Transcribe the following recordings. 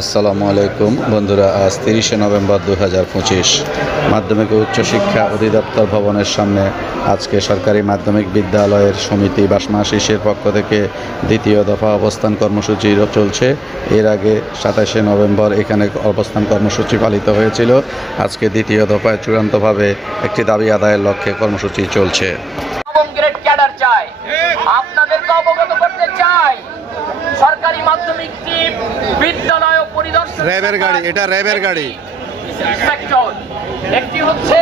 আসসালামু আলাইকুম বন্ধুরা, আজ 30শে নভেম্বর 2025 মাধ্যমিক ও উচ্চশিক্ষা অধিদপ্তর ভবনের সামনে আজকে সরকারি মাধ্যমিক বিদ্যালয়ের সমিতি বাসমাশিসের পক্ষ থেকে দ্বিতীয় দফা অবস্থান কর্মসূচি চলছে। এর আগে 27শে নভেম্বর এখানে অবস্থান কর্মসূচি পালিত হয়েছিল। আজকে দ্বিতীয় দফায় চূড়ান্তভাবে একটি দাবি আদায়ের লক্ষ্যে কর্মসূচি চলছে। আপনাদেরকে অবগত করতে চাই, সরকারি মাধ্যমিক বিদ্যালয় পরিদর্শন র্যাবের গাড়ি, এটা র্যাবের গাড়ি। একটি হচ্ছে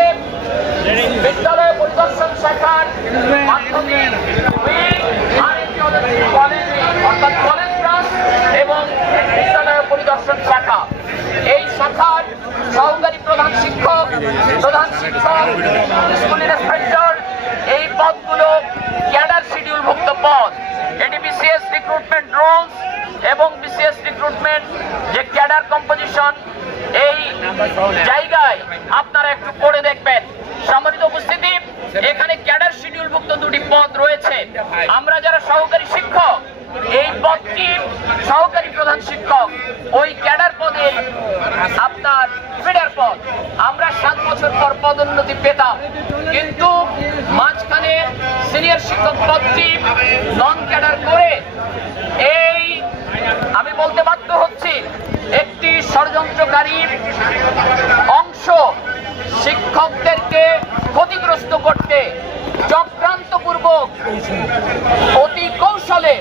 বিদ্যালয় পরিদর্শন শাখার মাধ্যমিক অর্থাৎ কলেজ ব্রাঞ্চ এবং বিদ্যালয় পরিদর্শন শাখা। এই শাখার সহকারী প্রধান শিক্ষক, স্কুল ইন্সপেক্টর, এই পদগুলো ক্যাডার শিডিউলভুক্ত পদ। এটি বিসিএস রিক্রুটমেন্ট রুলস এবং বিসিএস রিক্রুটমেন্ট যে ক্যাডার কম্পোজিশন, এই জায়গায় আপনারা একটু পড়ে দেখবেন। সম্মানিত উপস্থিতি, এখানে ক্যাডার শিডিউলভুক্ত দুটি পদ রয়েছে। আমরা যারা সহকারী শিক্ষক, এই পদটি সহকারী প্রধান শিক্ষক, ওই ক্যাডার পদে আপনার ফিডার পদ। আমরা 7 বছর পর পদোন্নতি পেতাম, কিন্তু মাঝখানে সিনিয়র শিক্ষক পদটি নন ক্যাডার করে এই আমি বলতে বাধ্য হচ্ছি একটি ষড়যন্ত্রকারী অংশ শিক্ষকদেরকে ক্ষতিগ্রস্ত করতে চক্রান্তপূর্বক অতি কৌশলে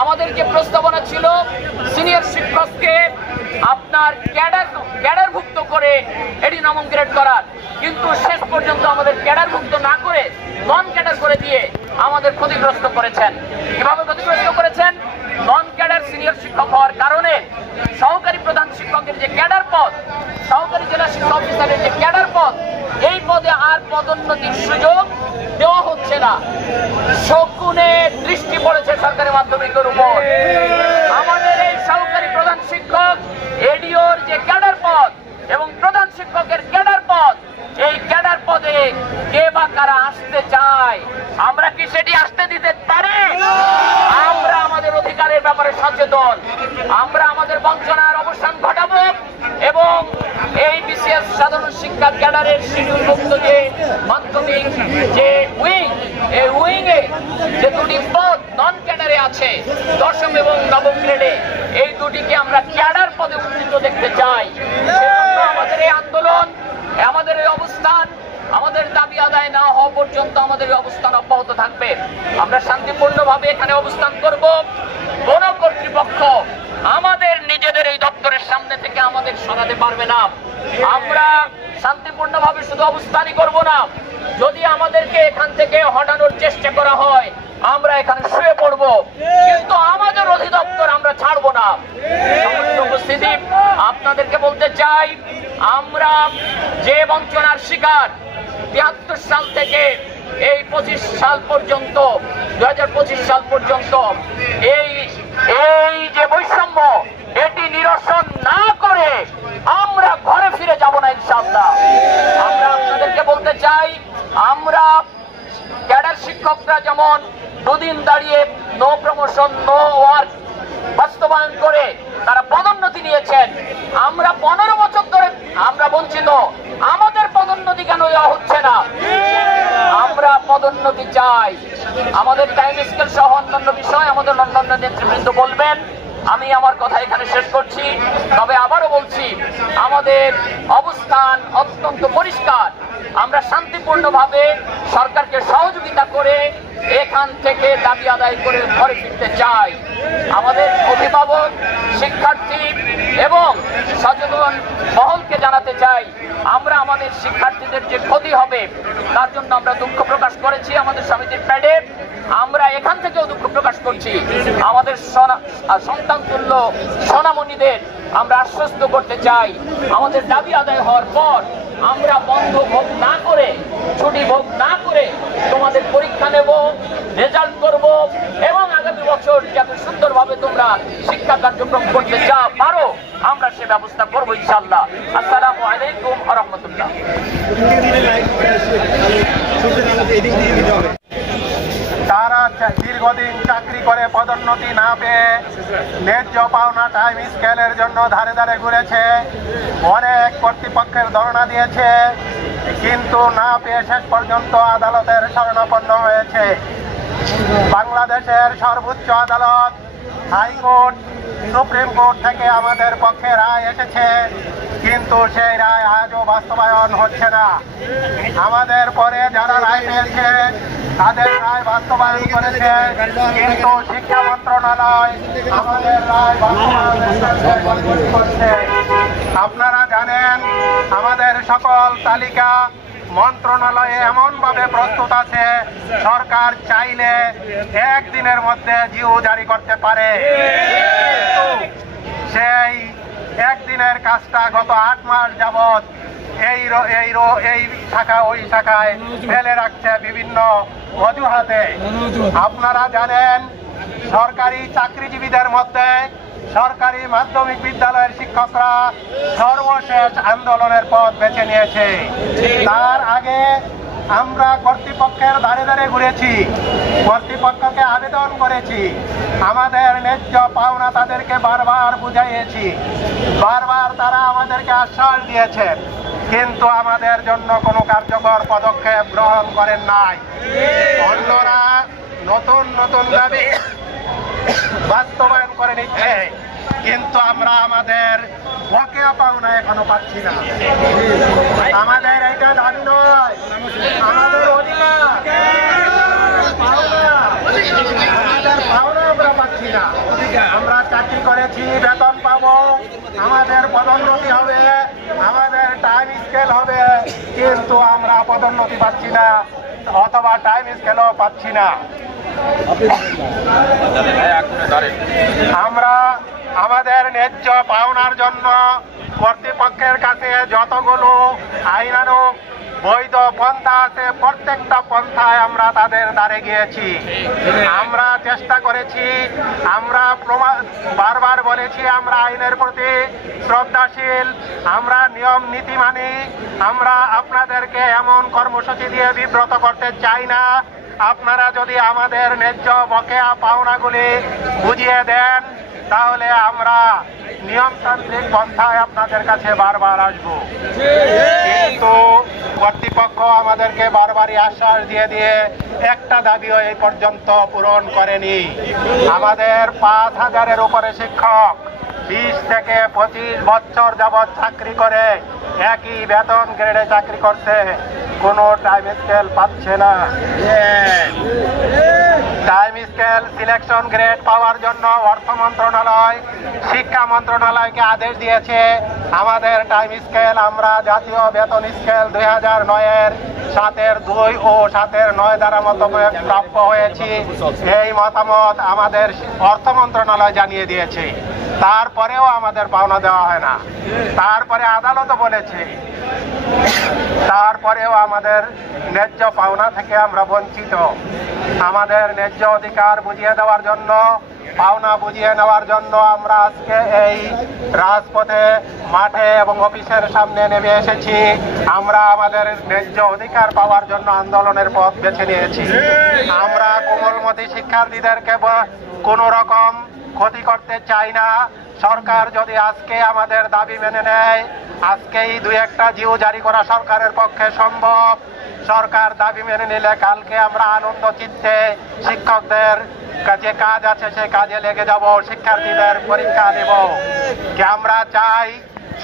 আমাদের যে প্রস্তাবনা ছিল সিনিয়র শিক্ষককে আপনার ক্যাডারভুক্ত করে এটি নামগ্রেড করার, কিন্তু শেষ পর্যন্ত আমাদের ক্যাডারভুক্ত না করে নন ক্যাডার করে দিয়ে আমাদের ক্ষতিগ্রস্ত করেছেন। কিভাবে ক্ষতিগ্রস্ত করেছেন? নন ক্যাডার সিনিয়র শিক্ষক হওয়ার কারণে সহকারী প্রধান শিক্ষকের যে ক্যাডার পদ, সহকারী জেলা শিক্ষা অফিসারের যে ক্যাডার পদ, এই পদে আর পদোন্নতির সুযোগ দেওয়া হচ্ছে না। শকুনে দৃষ্টি পড়েছে সরকারি মাধ্যমিকের উপর। আমাদের এই সহকারী প্রধান শিক্ষক, এডিওর যে ক্যাডার পদ এবং প্রধান শিক্ষকের ক্যাডার পদ, এই ক্যাডার পদে কে বা কারা আসতে চায়, আমরা কি সেটি আসতে দিতে পারি? আমরা আমাদের অধিকারের ব্যাপারে সচেতন। আমরা আমাদের বঞ্চনার অবসান ঘটাবো এবং এই বিসিএস সাধারণ শিক্ষা ক্যাডারের শিডিউলভুক্ত যে মাধ্যমিক যে উইং, এই উইং এ যে দুটি পদ নন ক্যাডারে আছে, 10ম এবং 9ম গ্রেডে, এই দুটিকে আমরা ক্যাডার পদে উন্নীত দেখতে চাই। সেজন্য আমাদের এই আন্দোলন, আমাদের এই অবস্থান, আমাদের দাবি আদায় না হওয়া পর্যন্ত আমাদের এই অবস্থান অব্যাহত থাকবে। আমরা শান্তিপূর্ণভাবে এখানে অবস্থান করব। কোন কর্তৃপক্ষ আমাদের নিজেদের এই দপ্তরের সামনে থেকে আমাদের সরাতে পারবে না। আমরা শান্তিপূর্ণভাবে শুধু অবস্থানই করব না, যদি আমাদেরকে এখান থেকে হটানোর চেষ্টা করা হয় আমরা এখানে শুয়ে পড়ব, কিন্তু আমাদের অধিদপ্তর আমরা ছাড়বো না। উপস্থিতি, আপনাদেরকে বলতে চাই, আমরা যে বঞ্চনার শিকার 73 সাল থেকে এই 25 সাল পর্যন্ত, 2025 সাল পর্যন্ত এই যে বৈষম্য, এটি নিরসন না করে আমরা ঘরে ফিরে যাব না ইনশাআল্লাহ। আমরা আপনাদেরকে বলতে চাই, আমরা ক্যাডার শিক্ষকরা যেমন 2 দিন দাঁড়িয়ে নো প্রমোশন নো ওয়ার্ক বাস্তবায়ন করে তারা পদোন্নতি নিয়েছেন, আমরা 15 বছর ধরে আমরা বঞ্চিত। আমাদের পদোন্নতি কেন দেওয়া হচ্ছে না? আমরা পদোন্নতি চাই। আমাদের টাইম স্কেল সহ অন্যান্য বিষয় আমাদের অন্যান্য নেতৃবৃন্দ বলবেন। আমি আমার কথা এখানে শেষ করছি। তবে আবারও বলছি, আমাদের অবস্থান অত্যন্ত পরিষ্কার। আমরা শান্তিপূর্ণভাবে সরকারকে সহযোগিতা করে এখান থেকে দাবি আদায় করে ঘরে ফিরতে চাই। আমাদের অভিভাবক, শিক্ষার্থী এবং সচেতন মহলকে জানাতে চাই, আমরা আমাদের শিক্ষার্থীদের যে ক্ষতি হবে তার জন্য আমরা দুঃখ প্রকাশ করেছি আমাদের সমিতির প্যাডে। আমরা এখান থেকেও দুঃখ প্রকাশ করছি। আমাদের সন্তান তুল্য সোনামণিদের আমরা আশ্বস্ত করতে চাই, আমাদের দাবি আদায় হওয়ার পর আমরা বন্ধ ভোগ না করে, ছুটি ভোগ না করে তোমাদের পরীক্ষা নেব, রেজাল্ট করব এবং আগামী বছর যাতে সুন্দরভাবে তোমরা শিক্ষা কার্যক্রম করতে পারো আমরা সে ব্যবস্থা করবো ইনশাআল্লাহ। আসসালামু আলাইকুম ওয়া রাহমাতুল্লাহ। তারা দীর্ঘদিন চাকরি করে পদোন্নতি না পেয়ে ন্যায্য পাওনা টাইম স্কেলের জন্য ধারে ধারে ঘুরেছে, অনেক কর্তৃপক্ষের ধর্ণা দিয়েছে, কিন্তু না পেয়ে শেষ পর্যন্ত আদালতের শরণাপন্ন হয়েছে। বাংলাদেশের সর্বোচ্চ আদালত, হাইকোর্ট, সুপ্রিম কোর্ট থেকে আমাদের পক্ষে রায় এসেছে, কিন্তু সেই রায় আজও বাস্তবায়ন হচ্ছে না। আমাদের পরে যারা রায় পেয়েছে তাদের রায় বাস্তবায়ন করেছে, কিন্তু শিক্ষা মন্ত্রণালয় আমাদের রায় বাস্তবায়ন করছে। আপনারা জানেন আমাদের সকল তালিকা মন্ত্রণালয়ে এমনভাবে প্রস্তুত আছে, সরকার চাইলে একদিনের মধ্যে জিও জারি করতে পারে, কিন্তু সেই একদিনের কাজটা গত 8 মাস যাবৎ এই শাখা ওই শাখায় ফেলে রাখছে বিভিন্ন অজুহাতে। আপনারা জানেন সরকারি চাকরিজীবীদের মধ্যে সরকারি মাধ্যমিক বিদ্যালয়ের শিক্ষকরা সর্বশেষ আন্দোলনের পথ বেছে নিয়েছে। তার আগে আমরা কর্তৃপক্ষের ধারে ধারে ঘুরেছি, কর্তৃপক্ষকে আবেদন করেছি, আমাদের ন্যায্য পাওনা তাদেরকে বারবার বুঝাইয়েছি, বারবার তারা আমাদেরকে আশ্বাস দিয়েছেন, কিন্তু আমাদের জন্য কোনো কার্যকর পদক্ষেপ গ্রহণ করেন নাই। অন্যরা নতুন নতুন দাবি বাস্তবায়ন করে নিচ্ছে, কিন্তু আমরা আমাদের বকেয়া পাওনা এখনো পাচ্ছি না। আমাদের এটা দাবি নয়, আমাদের অধিকার, আমাদের পাওনা আমরা পাচ্ছি না। আমরা চাকরি করেছি, বেতন পাবো, আমাদের পদোন্নতি হবে, আমাদের টাইম স্কেল হবে, কিন্তু আমরা পদোন্নতি পাচ্ছি না অথবা টাইম স্কেলও পাচ্ছি না। আমরা আমাদের ন্যায্য পাওনার জন্য কর্তৃপক্ষের কাছে যতগুলো আইনানুগ বৈধ পন্থা আছে প্রত্যেকটা পন্থায় আমরা তাদের দ্বারে গিয়েছি, আমরা চেষ্টা করেছি, আমরা বারবার বলেছি আমরা আইনের প্রতি শ্রদ্ধাশীল, আমরা নিয়ম নীতি মানি, আমরা আপনাদেরকে এমন কর্মসূচি দিয়ে বিব্রত করতে চাই না। আপনারা যদি আমাদের ন্যায্য বকেয়া পাওনাগুলি বুঝিয়ে দেন তাহলে আমরা নিয়মতান্ত্রিক পন্থায় আপনাদের কাছে বারবার আসব, কিন্তু কর্তৃপক্ষ আমাদেরকে বারবারই আশ্বাস দিয়ে একটা দাবিও এই পর্যন্ত পূরণ করেনি। আমাদের 5000-এর উপরে শিক্ষক 20 থেকে 25 বছর যাবৎ চাকরি করে একই বেতন গ্রেডে চাকরি করছে, কোনো টাইম স্কেল পাচ্ছে না। টাইম স্কেল সিলেকশন গ্রেড পাওয়ার জন্য অর্থ মন্ত্রণালয় শিক্ষা মন্ত্রণালয়কে আদেশ দিয়েছে। আমাদের টাইম স্কেল আমরা জাতীয় বেতন স্কেল 2009-এর 7-2 ও 7-9 দ্বারা মতামত প্রাপ্য হয়েছি। এই মতামত আমাদের অর্থ মন্ত্রণালয় জানিয়ে দিয়েছে, তারপরেও আমাদের পাওনা দেওয়া হয় না। তারপরে আদালতও বলেছে, তারপরেও আমাদের ন্যায্য পাওনা থেকে আমরা বঞ্চিত। আমাদের ন্যায্য অধিকার বুঝিয়ে দেওয়ার জন্য, পাওনা বুঝিয়ে নেওয়ার জন্য আমরা আজকে এই রাজপথে, মাঠে এবং অফিসের সামনে নেমে এসেছি। আমরা আমাদের ন্যায্য অধিকার পাওয়ার জন্য আন্দোলনের পথ বেছে নিয়েছি। আমরা কোমলমতি শিক্ষার্থীদেরকে কোনো রকম ক্ষতি করতে চাই না। সরকার যদি আজকে আমাদের দাবি মেনে নেয়, আজকেই 2-1টা জিও জারি করা সরকারের পক্ষে সম্ভব। সরকার দাবি মেনে নিলে কালকে আমরা আনন্দ চিত্তে শিক্ষকদের যে কাজ আছে সেই কাজে লেগে যাব, শিক্ষার্থীদের পরীক্ষা দেব। কি আমরা চাই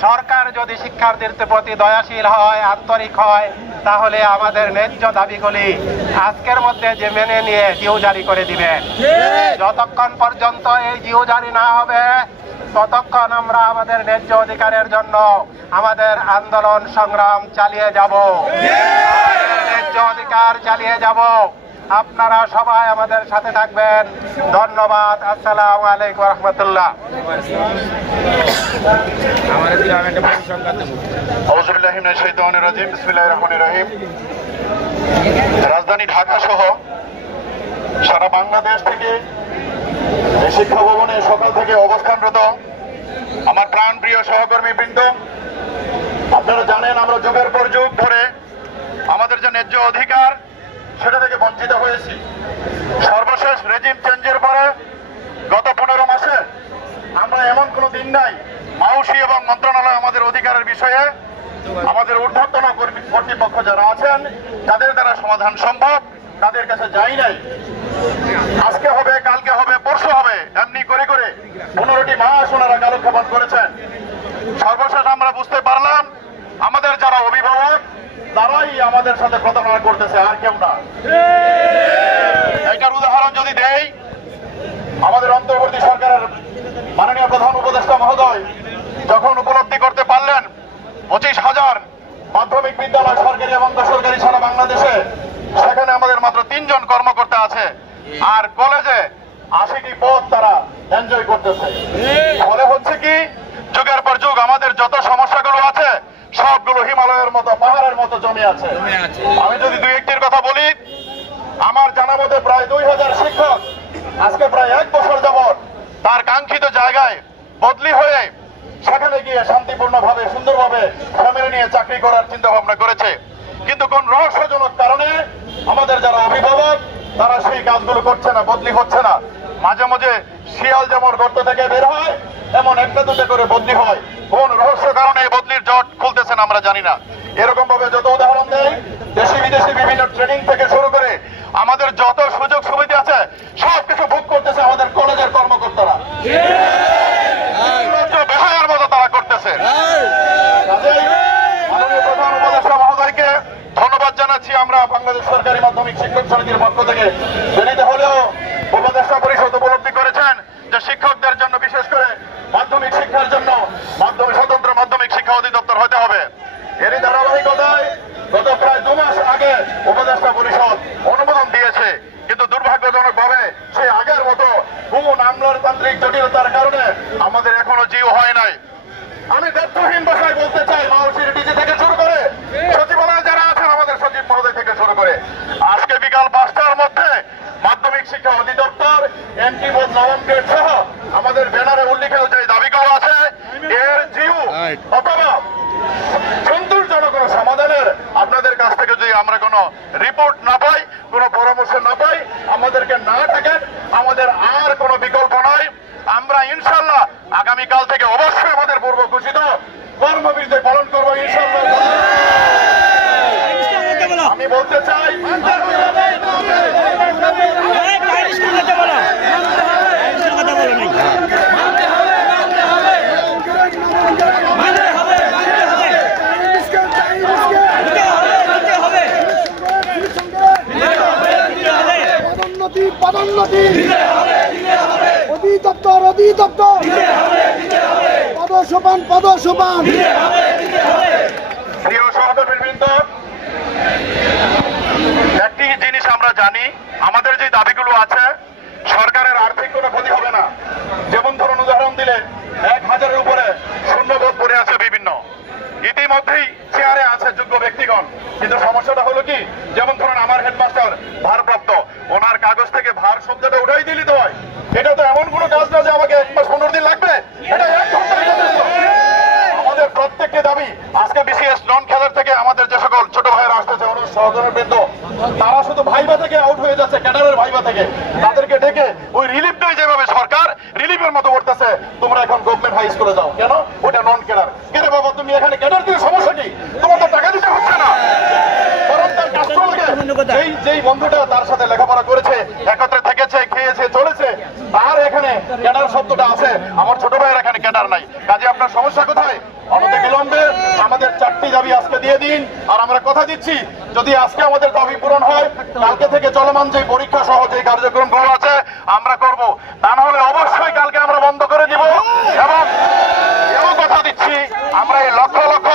সরকার যদি শিক্ষার্থীদের প্রতি দয়াশীল হয়, আন্তরিক হয়, তাহলে আমাদের ন্যায্য দাবিগুলি আজকের মধ্যে যে মেনে নিয়ে জিও জারি করে দিবেন। যতক্ষণ পর্যন্ত এই জিও জারি না হবে ততক্ষণ আমরা আমাদের ন্যায্য অধিকারের জন্য আমাদের আন্দোলন সংগ্রাম চালিয়ে যাব, ন্যায্য অধিকার চালিয়ে যাব। আপনারা সবাই আমাদের সাথে থাকবেন। ধন্যবাদ। আসসালামু আলাইকুম রহমতুল্লাহ। রাজধানী ঢাকা সহ সারা বাংলাদেশ থেকে শিক্ষা ভবনে সকাল থেকে অবস্থানরত আমার প্রাণপ্রিয় সহকর্মী বৃন্দ, আপনারা জানেন আমরা যুগের পর যুগ ধরে আমাদের যে ন্যায্য অধিকার সেটা থেকে বঞ্চিত হয়েছি। সর্বশেষ রেজিম চেঞ্জের পরে গত 15 মাসে আমরা এমন কোনো দিন নাই মাউসি এবং মন্ত্রণালয় আমাদের অধিকারের বিষয়ে আমাদের ঊর্ধ্বতন কর্তৃপক্ষ যারা আছেন যাদের দ্বারা সমাধান সম্ভব তাদের কাছে যাই নাই। আজকে হবে, কালকে হবে, পরশু হবে, এমনি করে করে 15টি মাস ওনারা কালক্ষেপণ করেছেন। সর্বশেষ আমরা বুঝতে পারলাম আমাদের যারা অভিভাবক তারাই আমাদের সাথে প্রতারণা করতেছে, আর কেউ না। এইটার উদাহরণ যদি দেই, আমাদের অন্তর্বর্তী সরকারের মাননীয় প্রধান উপদেষ্টা মহোদয় যখন উপলব্ধি করতে পারলেন 25,000 মাধ্যমিক বিদ্যালয় সরকারি এবং বেসরকারি সারা বাংলাদেশে, সেখানে আমাদের মাত্র 3 জন কর্মকর্তা আছে, আর কলেজে 80টি পদ তারা এনজয় করতেছে। ফলে হচ্ছে কি, যুগের পর যুগ আমাদের যত সমস্যাগুলো আছে সবগুলো হিমালয়ের মতো পাহাড়ের মতো জমে আছে। আমি যদি 2-1টির কথা বলি, আমার জানা মতে প্রায় 2000 শিক্ষক আজকে প্রায় 1 বছর যাবৎ তার কাঙ্ক্ষিত জায়গায় বদলি হয়ে সেখানে গিয়ে শান্তিপূর্ণভাবে সুন্দরভাবে ফ্যামিলি নিয়ে চাকরি করার চিন্তা ভাবনা করেছে। কিন্তু কোন রহস্যজনক কারণে আমাদের যারা অভিভাবক তারা সেই কাজগুলো করছে না, বদলি হচ্ছে না। মাঝে মাঝে শিয়াল যেমন গর্ত থেকে বের হয় এমন একটা দুটো করে বদলি হয়। কোন রহস্য কারণে এই বদলির জট খুলতেছেন আমরা জানি না। এরকম ভাবে যত উদাহরণ দেয়, দেশি বিদেশি বিভিন্ন ট্রেনিং থেকে শুরু করে আমাদের যত সুযোগ সুবিধা আছে সবকিছু ভোগ করতেছে আমাদের কলেজের কর্মকর্তারা। বেহায়ার মতো তারা করতেছে। মাননীয় প্রধান উপদেষ্টা মহোদয়কে ধন্যবাদ জানাচ্ছি আমরা বাংলাদেশ সরকারি মাধ্যমিক শিক্ষক সমিতির পক্ষ থেকে। দেরিতে হলেও উপদেষ্টা পরিষদ উপলব্ধি করেছেন যে শিক্ষকদের জন্য, বিশেষ করে মাধ্যমিক শিক্ষার জন্য স্বতন্ত্র মাধ্যমিক শিক্ষা অধিদপ্তর হতে হবে। এরই ধারাবাহিকতায় গত প্রায় 2 মাস আগে উপদেষ্টা পরিষদ অনুমোদন দিয়েছে, কিন্তু দুর্ভাগ্যজনক ভাবে সেই আগের মতো কোন আমলাতান্ত্রিক জটিলতার কারণে আমাদের এখনো জিও হয় নাই। আমি তথ্যহীন ভাষায় বলতে চাই, মাউসির ডিজি থেকে শুরু করে সচিবালয়ে যারা আছেন আমাদের সচিব মহোদয় থেকে শুরু করে আজকে বিকাল 5টার মধ্যে মাধ্যমিক শিক্ষা অধিদপ্তর এন্ট্রি বোর্ড নবম গ্রেড সহ আমাদের ব্যানারে উল্লেখিত যে দাবিগুলো আছে এর জিও অথবা সন্তোষজনক কোনো সমাধানের আপনাদের কাছ থেকে যদি আমরা কোনো রিপোর্ট না পাই, কোনো পরামর্শ না পাই, আমাদেরকে না থাকেন, আমাদের আর কোনো বিকল্প নাই। আমরা ইনশাল্লাহ আগামীকাল থেকে অবশ্যই আমাদের পূর্ব ঘোষিত কর্মবিরতি পালন করবো ইনশাল্লাহ। আমি বলতে চাই পদোন্নতি অধিদপ্তর পদসোপান প্রিয় সহকর্মীবৃন্দ, একটি জিনিস আমরা জানি, আমাদের যে দাবিগুলো আছে সরকারের আর্থিক কোনো ক্ষতি হবে না। যেমন ধরুন উদাহরণ দিলে 1000-এর উপরে শূন্যপদ পড়ে আছে বিভিন্ন, ইতিমধ্যেই চেয়ারে আছে যোগ্য ব্যক্তিগণ, কিন্তু সমস্যাটা হলো কি, যেমন ধরুন আমার হেডমাস্টার ভারপ্রাপ্ত, ওনার কাগজ থেকে ভার শব্দটা উঠাই দিলে তো হয়। এটা তো এমন কোনো কাজ না যে আমাকে 1 মাস 15 দিন লাগবে, এটা 1 ঘন্টায় যথেষ্ট। আমাদের প্রত্যেকটি দাবি আজকে বিসিএস নন খেলার থেকে আমাদের যে সকল ছোট ভাইয়েরা আসতেছে অনুষ সহকর্মীবৃন্দ, তারা শুধু ভাইবা থেকে আউট হয়ে যাচ্ছে, ক্যাডারের ভাইবা থেকে তাদেরকে ডেকে ওই রিলিফটাই যেভাবে সরকার রিলিফের মতো করতেছে, তোমরা এখন গভর্নমেন্ট হাই স্কুলে যাও, কেন ওটা নন ক্যাডার। কেন বাবা তুমি এখানে ক্যাডার দিয়ে সমস্যা কি, তোমার তো টাকা দিতে হচ্ছে না। বরং তার কাস্টমারকে যেই বন্ধুটা তার সাথে লেখাপড়া করেছে, একত্রে থেকেছে, খেয়েছে, চলেছে, তার এখানে ক্যাডার শব্দটা আছে, আমার ছোট ভাইয়ের এখানে ক্যাডার নাই। কাজে আপনার সমস্যা কোথায়? অনতি বিলম্বে আমাদের 4টি দাবি আজকে দিয়ে দিন, আর আমরা কথা দিচ্ছি যদি আজকে আমাদের দাবি পূরণ হয়, কালকে থেকে চলমান যে পরীক্ষা সহ যে কার্যক্রমগুলো আছে আমরা করব, তা না হলে অবশ্যই কালকে আমরা বন্ধ করে দিব। এবং এও কথা দিচ্ছি আমরা এই লক্ষ লক্ষ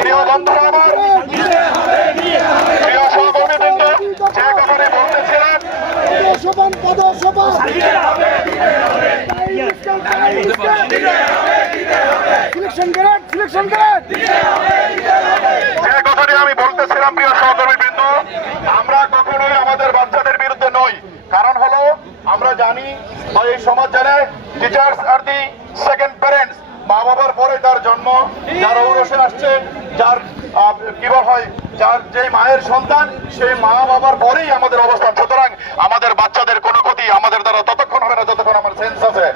প্রিয় বন্ধুরা আমার, প্রিয় সহকর্মীবৃন্দ, যে কথাটি বলতেছিলাম যে কথাটি আমি বলতেছিলাম, প্রিয় সহকর্মীবৃন্দ, আমরা কখনোই আমাদের বাচ্চাদের বিরুদ্ধে নই। কারণ হলো আমরা জানি বা এই সমাজ জানে টিচার্স আর দি সেকেন্ড প্যারেন্টস, মা বাবার পরে তার জন্ম, যার ঔরসে আসছে, যার কি বল হয়, যার যে মায়ের সন্তান, সেই মা বাবার পরেই আমাদের অবস্থান। সুতরাং আমাদের বাচ্চাদের কোনো ক্ষতি আমাদের দ্বারা ততক্ষণ হবে না যতক্ষণ আমার সেন্স আছে।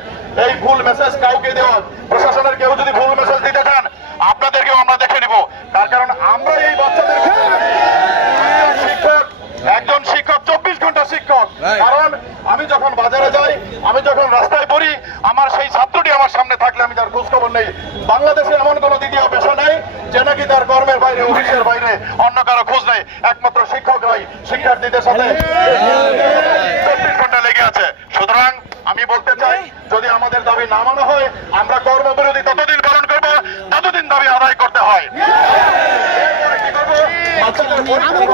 এই ভুল মেসেজ কাউকে দেওয়া, প্রশাসনের কেউ যদি ভুল মেসেজ দিতে চান আপনাদেরকেও আমরা দেখে নিব। তার কারণ আমরা এই বাচ্চাদের শিক্ষক, একজন শিক্ষক 24 ঘন্টা শিক্ষক। কারণ আমি যখন বাজারে যাই, আমি যখন রাস্তায় পড়ি, আমার সেই ছাত্রটি আমার সামনে থাকলে আমি তার খোঁজ খবর নেই। বাংলাদেশে এমন কোন দ্বিতীয় পেশা নেই যে নাকি তার কর্মের বাইরে, অফিসের বাইরে অন্য কারো খোঁজ নেই। একমাত্র শিক্ষকরাই শিক্ষার্থীদের সাথে 24 ঘন্টা লেগে আছে। সুতরাং আমি বলতে চাই, যদি আমাদের দাবি না মানা হয়, আমরা কর্মবিরতি ততদিন পালন করবো যতদিন দাবি আদায় করতে হয়। এরপরে কি করবো? বাচ্চাদের পরীক্ষা নিব,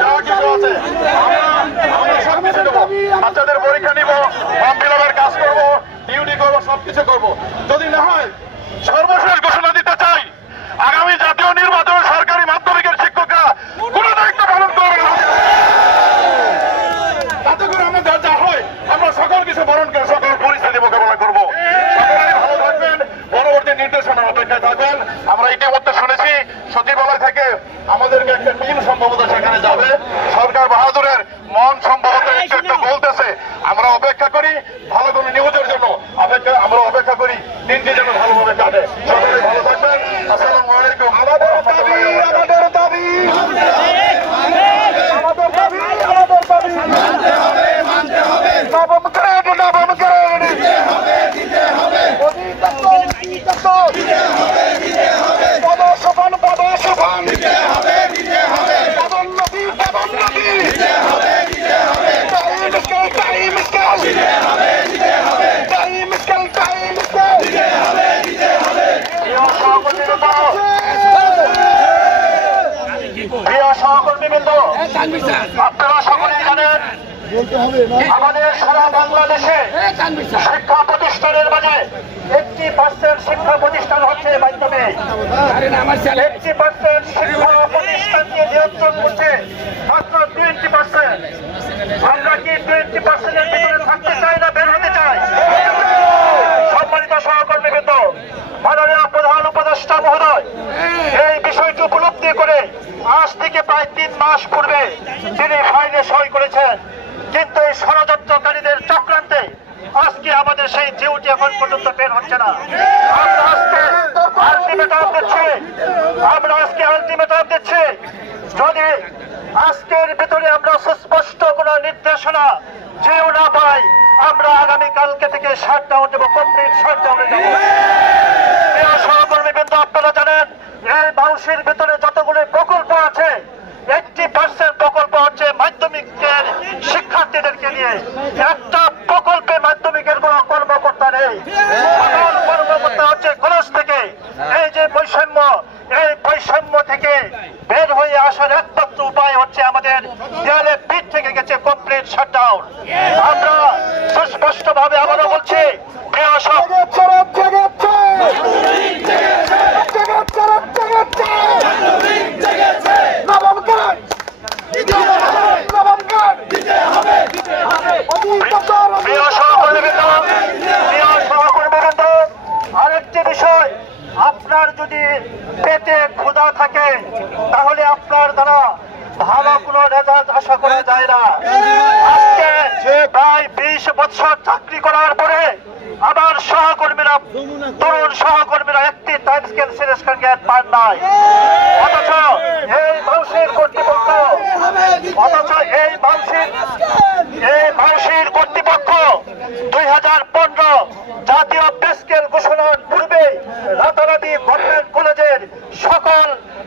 যা কিছু আছে আমরা সবকিছু নেব। বাচ্চাদের পরীক্ষা নিব, ফর্ম ফিল আপের কাজ করবো, ডিউটি করবো, সবকিছু করবো। যদি না হয়, সর্বশেষ ঘোষণা দিতে চাই, আগামী জাতীয় নির্বাচনে সরকারি মাধ্যমিকের শিক্ষকরা কোন দায়িত্ব পালন করবে না। তাতে করে আমাদের যা হয় আমরা সকল কিছু বরণ করে সকল পরিস্থিতি মোকাবেলা করবো। সকলেই ভালো থাকবেন, পরবর্তী নির্দেশনার অপেক্ষায় থাকবেন। আমরা ইতিমধ্যে শুনেছি সচিবালয় থেকে আমাদেরকে একটা টিম সম্ভবত সেখানে যাবে। সরকার বাহাদুরের মন সম্ভবত একটু একটু বলতেছে। আমরা অপেক্ষা করি ভালো কোনো নিউজের জন্য, আমরা অপেক্ষা করি দিনটি যেন ভালোভাবে কাটে। সকলে ভালো থাকবেন। আসসালামু আলাইকুম। আমাদের দাবি, আমাদের দাবি, আমাদের দাবি, আমাদের দাবি মানতে হবে, মানতে হবে। নবম গ্রেড, নবম গ্রেড দিতে হবে, দিতে হবে। দিতে হবে, দিতে হবে। পদসোপান, পদসোপান দিতে হবে, দিতে হবে। পদোন্নতি, পদোন্নতি দিতে হবে, দিতে হবে। টাইম স্কেল, টাইম স্কেল দিতে হবে, দিতে হবে। টাইম স্কেল, টাইম স্কেল দিতে হবে, দিতে হবে। প্রিয় সহকর্মীবৃন্দ, আপনারা সকলেই জানেন আমাদের সারা বাংলাদেশে শিক্ষা প্রতিষ্ঠানের মাঝে 80% শিক্ষা প্রতিষ্ঠান হচ্ছে মাধ্যমে, 80% শিক্ষা প্রতিষ্ঠানকে নিয়ন্ত্রণ করছে মাত্র 20%। আমরা কি 20% এর ভিতরে থাকতে চাই না বের হতে চাই? সম্মানিত সহকর্মীবৃন্দ, মাননীয় প্রধান উপদেষ্টা মহোদয় এই বিষয়টি উপলব্ধি করে আজ থেকে প্রায় 3 মাস পূর্বে তিনি ফাইলে সই করেছেন। কিন্তু এই ষড়যন্ত্রকারীদের চক্রান্তে আজকে আমাদের সেই ডিউটি এখন পর্যন্ত বের হচ্ছে না। আমরা আজকে আলটিমেটাম দিচ্ছি, আমরা আজকে আলটিমেটাম দিচ্ছি, যদি আজকের ভিতরে আমরা সুস্পষ্ট কোন নির্দেশনা যেও না পাই, আমরা আগামীকালকে থেকে শাটডাউন দেবো, কমপ্লিট শাটডাউনে যাবো। সহকর্মীবৃন্দ, আপনারা জানেন এই বাউসির ভিতরে যতগুলো প্রকল্প আছে 80% প্রকল্প হচ্ছে মাধ্যমিকের শিক্ষার্থীদেরকে নিয়ে। একটা প্রকল্পে মাধ্যমিকের কোন কর্মকর্তা নেই, সকল কর্মকর্তা হচ্ছে কলেজ থেকে। এই যে বৈষম্য, এই বৈষম্য থেকে বের হয়ে আসার একমাত্র উপায় হচ্ছে আমাদের দেয়ালে পিঠ থেকে গেছে কমপ্লিট শাটডাউন। আমরা সুস্পষ্ট ভাবে আবারও বলছি, প্রিয় সব আরেকটি বিষয়, আপনার যদি পেটে ক্ষুধা থাকে তাহলে আপনার দ্বারা ভালো কোনো রেজাল্ট আশা করা যায় না। আজকে প্রায় 20 বছর চাকরি করার পরে আমার সহকর্মীরা, তরুণ সহকর্মীরা একটি টাইম স্কেল সিলেকশন গেট পান নাই। অথচ এই বাউসির কর্তৃপক্ষ, অথচ এই বাউসির কর্তৃপক্ষ 2015 জাতীয় পে স্কেল ঘোষণার পূর্বে রাতারাতি গভর্নমেন্ট কলেজের সকল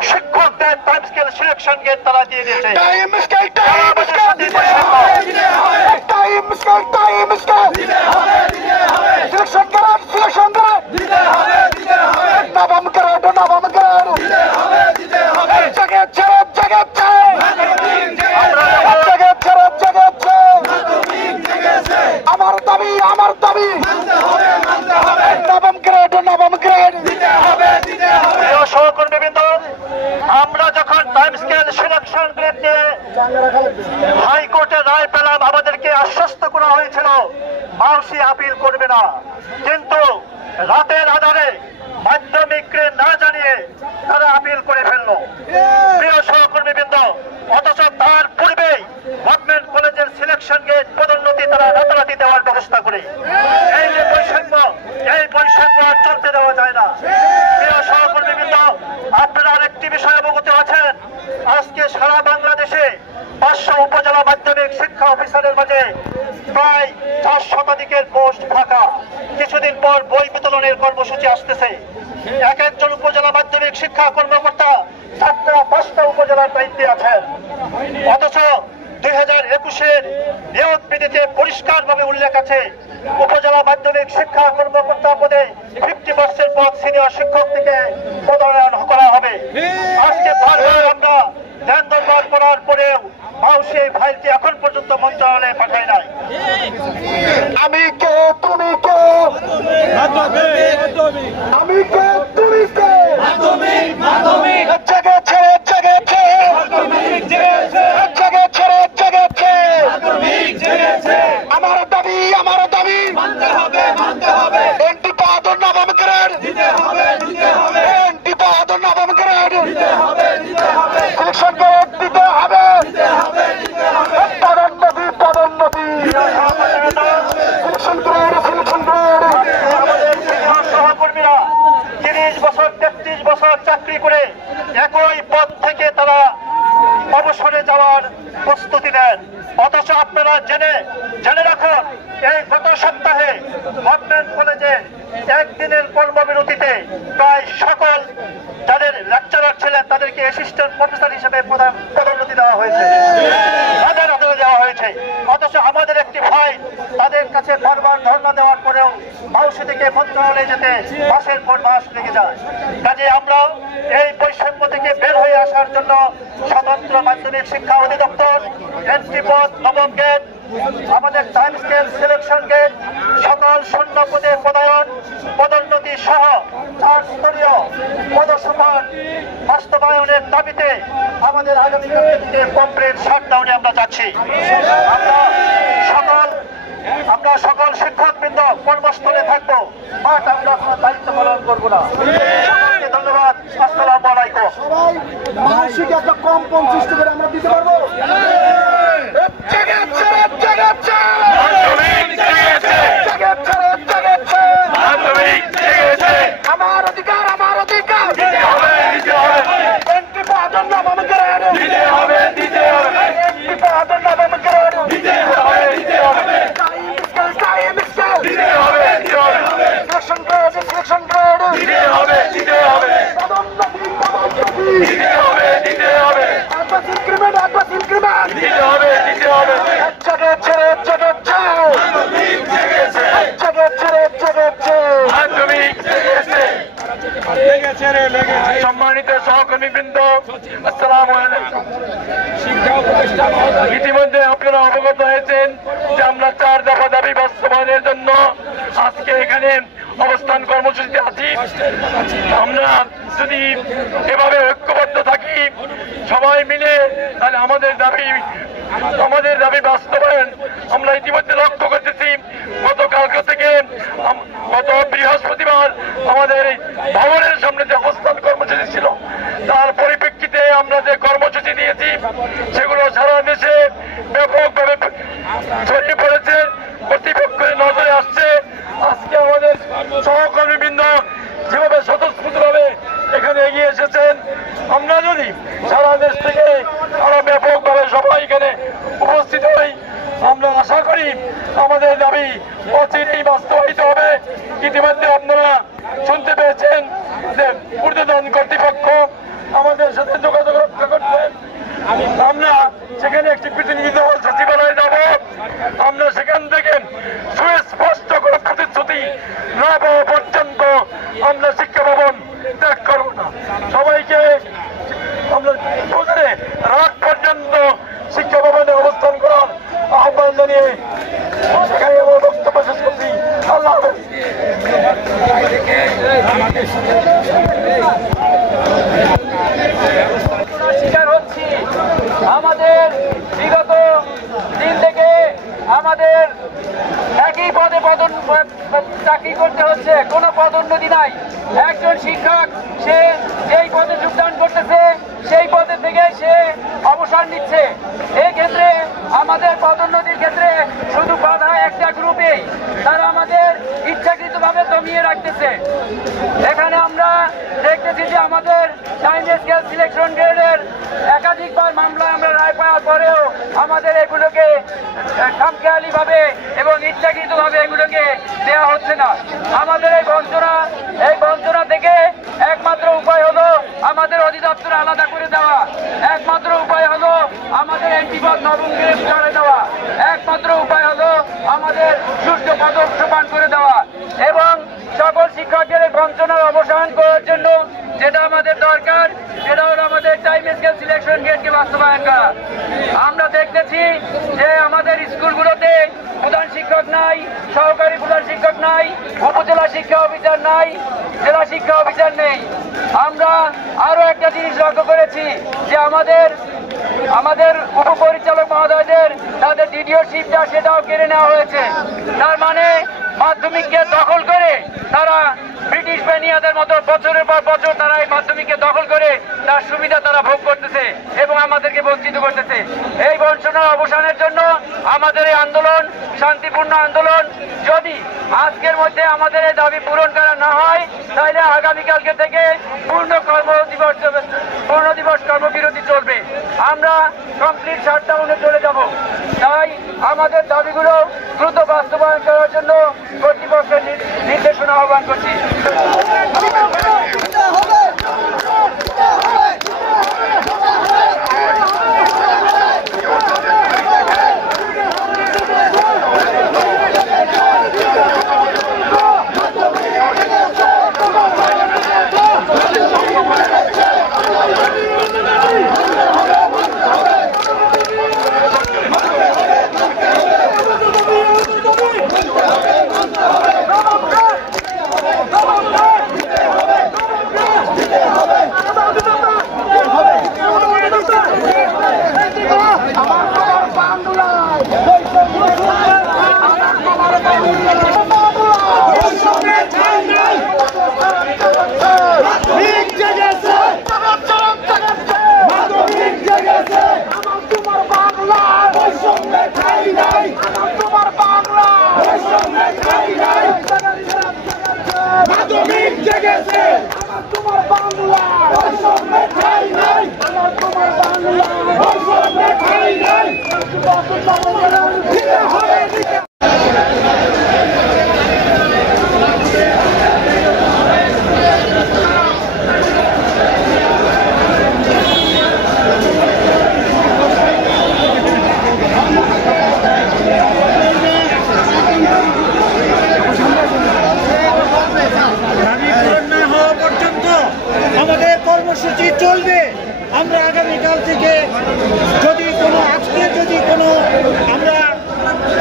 শিক্ষকদের টাইম স্কেল সিলেকশন গেট তারা দিয়ে দিয়েছে। আমার দাবি, আমার দাবি নবম গ্রেড, নবম গ্রেড দিতে হবে, দিতে হবে। সহকর্মীবৃন্দ, আমরা যখন টাইম স্কেল সিলেকশন গ্রেড নিয়ে হাইকোর্টের রায় পেলাম, আমাদেরকে আশ্বস্ত করা হয়েছিল বাউসি আপিল করবে না। কিন্তু রাতের আধারে মাধ্যমিককে না জানিয়ে তারা আপিল করে ফেললো। প্রিয় সহকর্মীবৃন্দ, অথচ তার পূর্বেই গভর্নমেন্ট কলেজের সিলেকশন গেট পদোন্নতি তারা রাতারাতি দেওয়ার ব্যবস্থা করে। এই যে বৈষম্য, এই বৈষম্য আর চলতে দেওয়া যায় না। প্রিয় সহকর্মীবৃন্দ, আপনারা আরেকটি বিষয় অবগত আছেন, আজকে সারা বাংলাদেশে 500 উপজেলা মাধ্যমিক শিক্ষা অফিসারের মাঝে প্রায় 4 শতাধিকের পোস্ট ফাঁকা। কিছুদিন পর বই বিতরণের কর্মসূচি আসতেছে। এক একজন উপজেলা মাধ্যমিক শিক্ষা কর্মকর্তা 4টা-5টা উপজেলার দায়িত্বে আছেন। অথচ 2021-এর নিয়োগ বিধিতে পরিষ্কারভাবে উল্লেখ আছে, উপজেলা মাধ্যমিক শিক্ষা কর্মকর্তা পদে 50% পদ সিনিয়র শিক্ষক থেকে পদোন্নয়ন করা হবে। আজকে বারবার আমরা ধ্যান দরবার করার পরেও মাউসি এই ফাইলটি এখন পর্যন্ত মন্ত্রণালয়ে পাঠায় নাই। আমি কে তুমি কে, আমি কে তুমি কে, জেগেছে জেগেছে, জেগেছে জেগেছে, আমার দাবি মানতে হবে, এন্টি বাহাদুর নবম গ্রেড দিতে হবে, এন্টি বাহাদুর নবম গ্রেড দিতে হবে, সিলেকশন গ্রেড দিতে হবে, পদোন্নতি, সিলেকশন গ্রেড। সহকর্মীরা 30 বছর 33 বছর চাকরি করে একই পদ থেকে তারা অবসরে যাওয়ার প্রস্তুতি নেন। অথচ আপনারা জেনে রাখুন, এই গত সপ্তাহে গভর্নমেন্ট কলেজে একদিনের কর্মবিরতিতে প্রায় সকল যাদের লেকচারার ছিলেন তাদেরকে অ্যাসিস্ট্যান্ট প্রফেসর হিসেবে পদোন্নতি দেওয়া হয়েছে, দেওয়া হয়েছে। অথচ আমাদের একটি ফাইল তাদের কাছে বারবার ধর্ণা দেওয়ার পরেও মাউসি থেকে মন্ত্রণালয়ে যেতে মাসের পর মাস লেগে যায়। কাজে আমরা এই বৈষম্য থেকে বের হয়ে আসার জন্য স্বতন্ত্র মাধ্যমিক শিক্ষা অধিদপ্তর, এন্ট্রি পদ, নবম গেট, আমাদের টাইম স্কেল, সিলেকশন গেট, সকল শূন্য পদে পদোন্নতি সহ 4 স্তরীয় পদসম্মান বাস্তবায়নের দাবিতে আমাদের আগামীকাল থেকে কমপ্লিট শাটডাউনে আমরা যাচ্ছি। আমরা সকল শিক্ষকবৃন্দ কর্মস্থলে থাকবো, বাট আমরা কোনো দায়িত্ব পালন করবো না। সকলকে ধন্যবাদ। আসসালামু আলাইকুম। সবাই মানসিক একটা কম 50 টাকা আমরা দিতে পারবো। আমার অধিকার, আমার অধিকার এন্টি বাহাদুর নবম গ্রেড দিতে হবে, এন্টি বাহাদুর নবম গ্রেড দিতে হবে, টাইম স্কেল দিতে হবে, সিলেকশন গ্রেড দিতে হবে, পদোন্নতি দিতে হবে, অ্যাডভান্স ইনক্রিমেন্ট দিতে হবে, সম্মানিত সহকর্মীবৃন্দ, আসসালামু আলাইকুম। ইতিমধ্যে আপনারা অবগত হয়েছেন যে আমরা 4 দফা দাবি বাস্তবায়নের জন্য আজকে এখানে অবস্থান কর্মসূচিতে আছি। আমরা যদি এভাবে ঐক্যবদ্ধ থাকি সবাই মিলে, তাহলে আমাদের দাবি বাস্তবায়ন আমরা ইতিমধ্যে লক্ষ্য করতেছি। গতকালকে থেকে গত বৃহস্পতিবার আমাদের ভবনের সামনে যে অবস্থান কর্মসূচি ছিল, তার পরিপ্রেক্ষিতে আমরা যে কর্মসূচি দিয়েছি সেগুলো সারা দেশে ব্যাপকভাবে ছড়িয়ে পড়েছে, কর্তৃপক্ষের নজরে আসছে। আজকে আমাদের সহকর্মীবৃন্দ যেভাবে স্বতঃস্ফূর্তভাবে এখানে এগিয়ে এসেছেন, আমরা যদি সারা দেশ থেকে আরো ব্যাপকভাবে সবাই এখানে উপস্থিত হই, আমরা আশা করি আমাদের দাবি অচিরেই বাস্তবায়িত হবে। ইতিমধ্যে আপনারা শুনতে পেয়েছেন যে ঊর্ধ্বতন কর্তৃপক্ষ আমাদের সাথে যোগাযোগ রক্ষা করছেন। আমরা সেখানে একটি প্রতিনিধি দল সচিবালয়ে যাব। আমরা সেখান থেকে সুস্পষ্ট করে প্রতিশ্রুতি না পাওয়া পর্যন্ত আমরা শিক্ষা ভবন ত্যাগ করব না। সবাইকে আমরা রাত পর্যন্ত শিক্ষা ভবনে অবস্থান করার আহ্বান জানিয়ে সেখানে আমার বক্তব্য শেষ করছি। আল্লাহ হাফেজ। শিকার হচ্ছি। আমাদের বিগত দিন থেকে আমাদের একই পদে চাকরি করতে হচ্ছে, কোনো পদোন্নতি নাই। একজন শিক্ষক সে যেই পদে যোগদান করতেছে সেই পদে থেকে সে অবসর নিচ্ছে। এই ক্ষেত্রে আমাদের পদোন্নতির ক্ষেত্রে শুধু বাধা একটা গ্রুপেই, তারা আমাদের ইচ্ছাকৃতভাবে দমিয়ে রাখতেছে। এখানে আমরা দেখতেছি যে আমাদের টাইম স্কেল সিলেকশন গ্রেডের একাধিকবার মামলা আমরা রায় পাওয়ার পরেও আমাদের এগুলোকে খামখেয়ালিভাবে এবং ইচ্ছাকৃতভাবে এগুলোকে দেওয়া হচ্ছে না। আমাদের এই বঞ্চনা থেকে একমাত্র উপায় হলো আমাদের অধিদপ্তর আলাদা করে দেওয়া, একমাত্র উপায় হলো আমাদের এন্টিপদ নবম গ্রেড করে দেওয়া, একমাত্র উপায় হলো আমাদের সুষ্ঠু পদক্ষেপ করে দেওয়া এবং সকল শিক্ষকদের বঞ্চনার অবসান করার জন্য যেটা আমাদের দরকার সেটা হলো আমাদের টাইম স্কেল সিলেকশন গেটকে বাস্তবায়ন করা। আমরা দেখতেছি যে আমাদের স্কুলগুলোতে প্রধান শিক্ষক নাই, সহকারী প্রধান শিক্ষক নাই, উপজেলা শিক্ষা অফিসার নাই, জেলা শিক্ষা অফিসার নেই। আমরা আরো একটা জিনিস লক্ষ্য করেছি যে আমাদের উপপরিচালক মহোদয়দের তাদের ডিডিওশিপটা সেটাও কেড়ে নেওয়া হয়েছে। তার মানে মাধ্যমিককে দখল করে তারা ব্রিটিশ বেনিয়াদের মতো বছরের পর বছর তারা এই মাধ্যমিককে দখল করে তার সুবিধা তারা ভোগ করতেছে এবং আমাদেরকে বঞ্চিত করতেছে। এই বঞ্চনার অবসানের জন্য আমাদের এই আন্দোলন শান্তিপূর্ণ আন্দোলন। যদি আজকের মধ্যে আমাদের এই দাবি পূরণ করা না হয় তাহলে আগামীকালকে থেকে পূর্ণ দিবস কর্মবিরতি চলবে। আমরা কমপ্লিট শাটডাউনে চলে যাব। তাই আমাদের দাবিগুলো দ্রুত বাস্তবায়ন করার জন্য কর্তৃপক্ষের নির্দেশনা আহ্বান করছি। কর্মসূচি চলবে। আমরা আগামীকাল থেকে যদি কোনো আমরা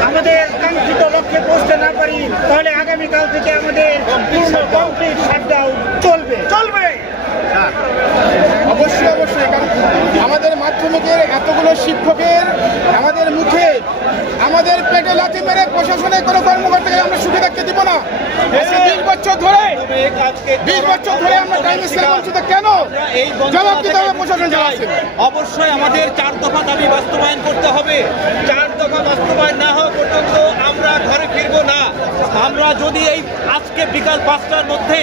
আমাদের কাঙ্ক্ষিত লক্ষ্যে পৌঁছতে না পারি তাহলে আগামীকাল থেকে আমাদের পূর্ণ কমপ্লিট শাটডাউন চলবে। অবশ্যই কারণ আমাদের মাধ্যমিকের এতগুলো শিক্ষকের আমাদের মুখে আমাদের পেটে লাথি মেরে প্রশাসনের কোনো কর্মকর্তাকে আমরা সুখে থাকতে দিব না। 20 বছর ধরে আমরা টাইম স্কেল বঞ্চিত কেন জবাব দিতে হবে প্রশাসন চালাচ্ছে। অবশ্যই আমাদের 4 দফা দাবি বাস্তবায়ন করতে হবে। 4 দফা বাস্তবায়ন না হওয়া পর্যন্ত আমরা ঘরে ফিরবো না। আমরা যদি এই আজকে বিকাল 5টার মধ্যে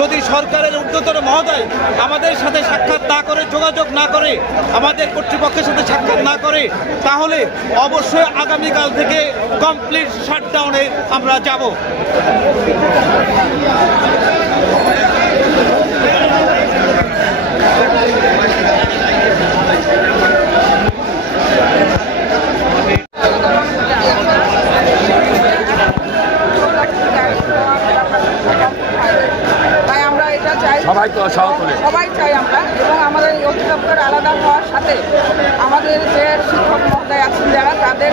যদি সরকারের ঊর্ধ্বতন মহোদয় আমাদের সাথে সাক্ষাৎ না করে, যোগাযোগ না করে, আমাদের কর্তৃপক্ষের সাথে সাক্ষাৎ না করে তাহলে অবশ্যই আগামীকাল থেকে কমপ্লিট শাটডাউনে আমরা যাব। সবাই চাই আমরা, এবং আমাদের এই অধিদপ্তর আলাদা হওয়ার সাথে আমাদের যে শিক্ষক মহোদয় আছেন যারা তাদের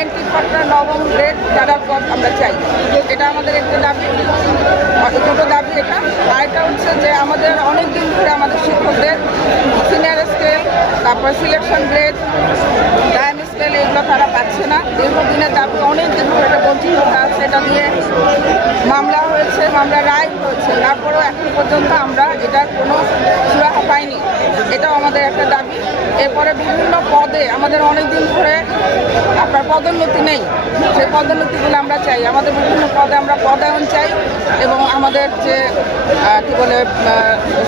এন্ট্রি পত্র নবম গ্রেড ক্যাডার পদ আমরা চাই। এটা আমাদের একটা দাবি, দুটো দাবি এটা। আর এটা হচ্ছে যে আমাদের অনেক দিন ধরে আমাদের শিক্ষকদের সিনিয়র স্কেল, তারপর সিলেকশন গ্রেড, টাইম স্কেল এগুলো তারা পাচ্ছে না। দীর্ঘদিনের দাবি, অনেক দিন ধরে এটা বঞ্চিত হতে আছে। এটা নিয়ে পর্যন্ত আমরা এটার কোনো সুরাহা পাইনি। এটাও আমাদের একটা দাবি। এরপরে বিভিন্ন পদে আমাদের অনেক দিন ধরে আপনার পদোন্নতি নেই, সেই পদোন্নতিগুলো আমরা চাই। আমাদের বিভিন্ন পদে আমরা পদায়ন চাই এবং আমাদের যে কি বলে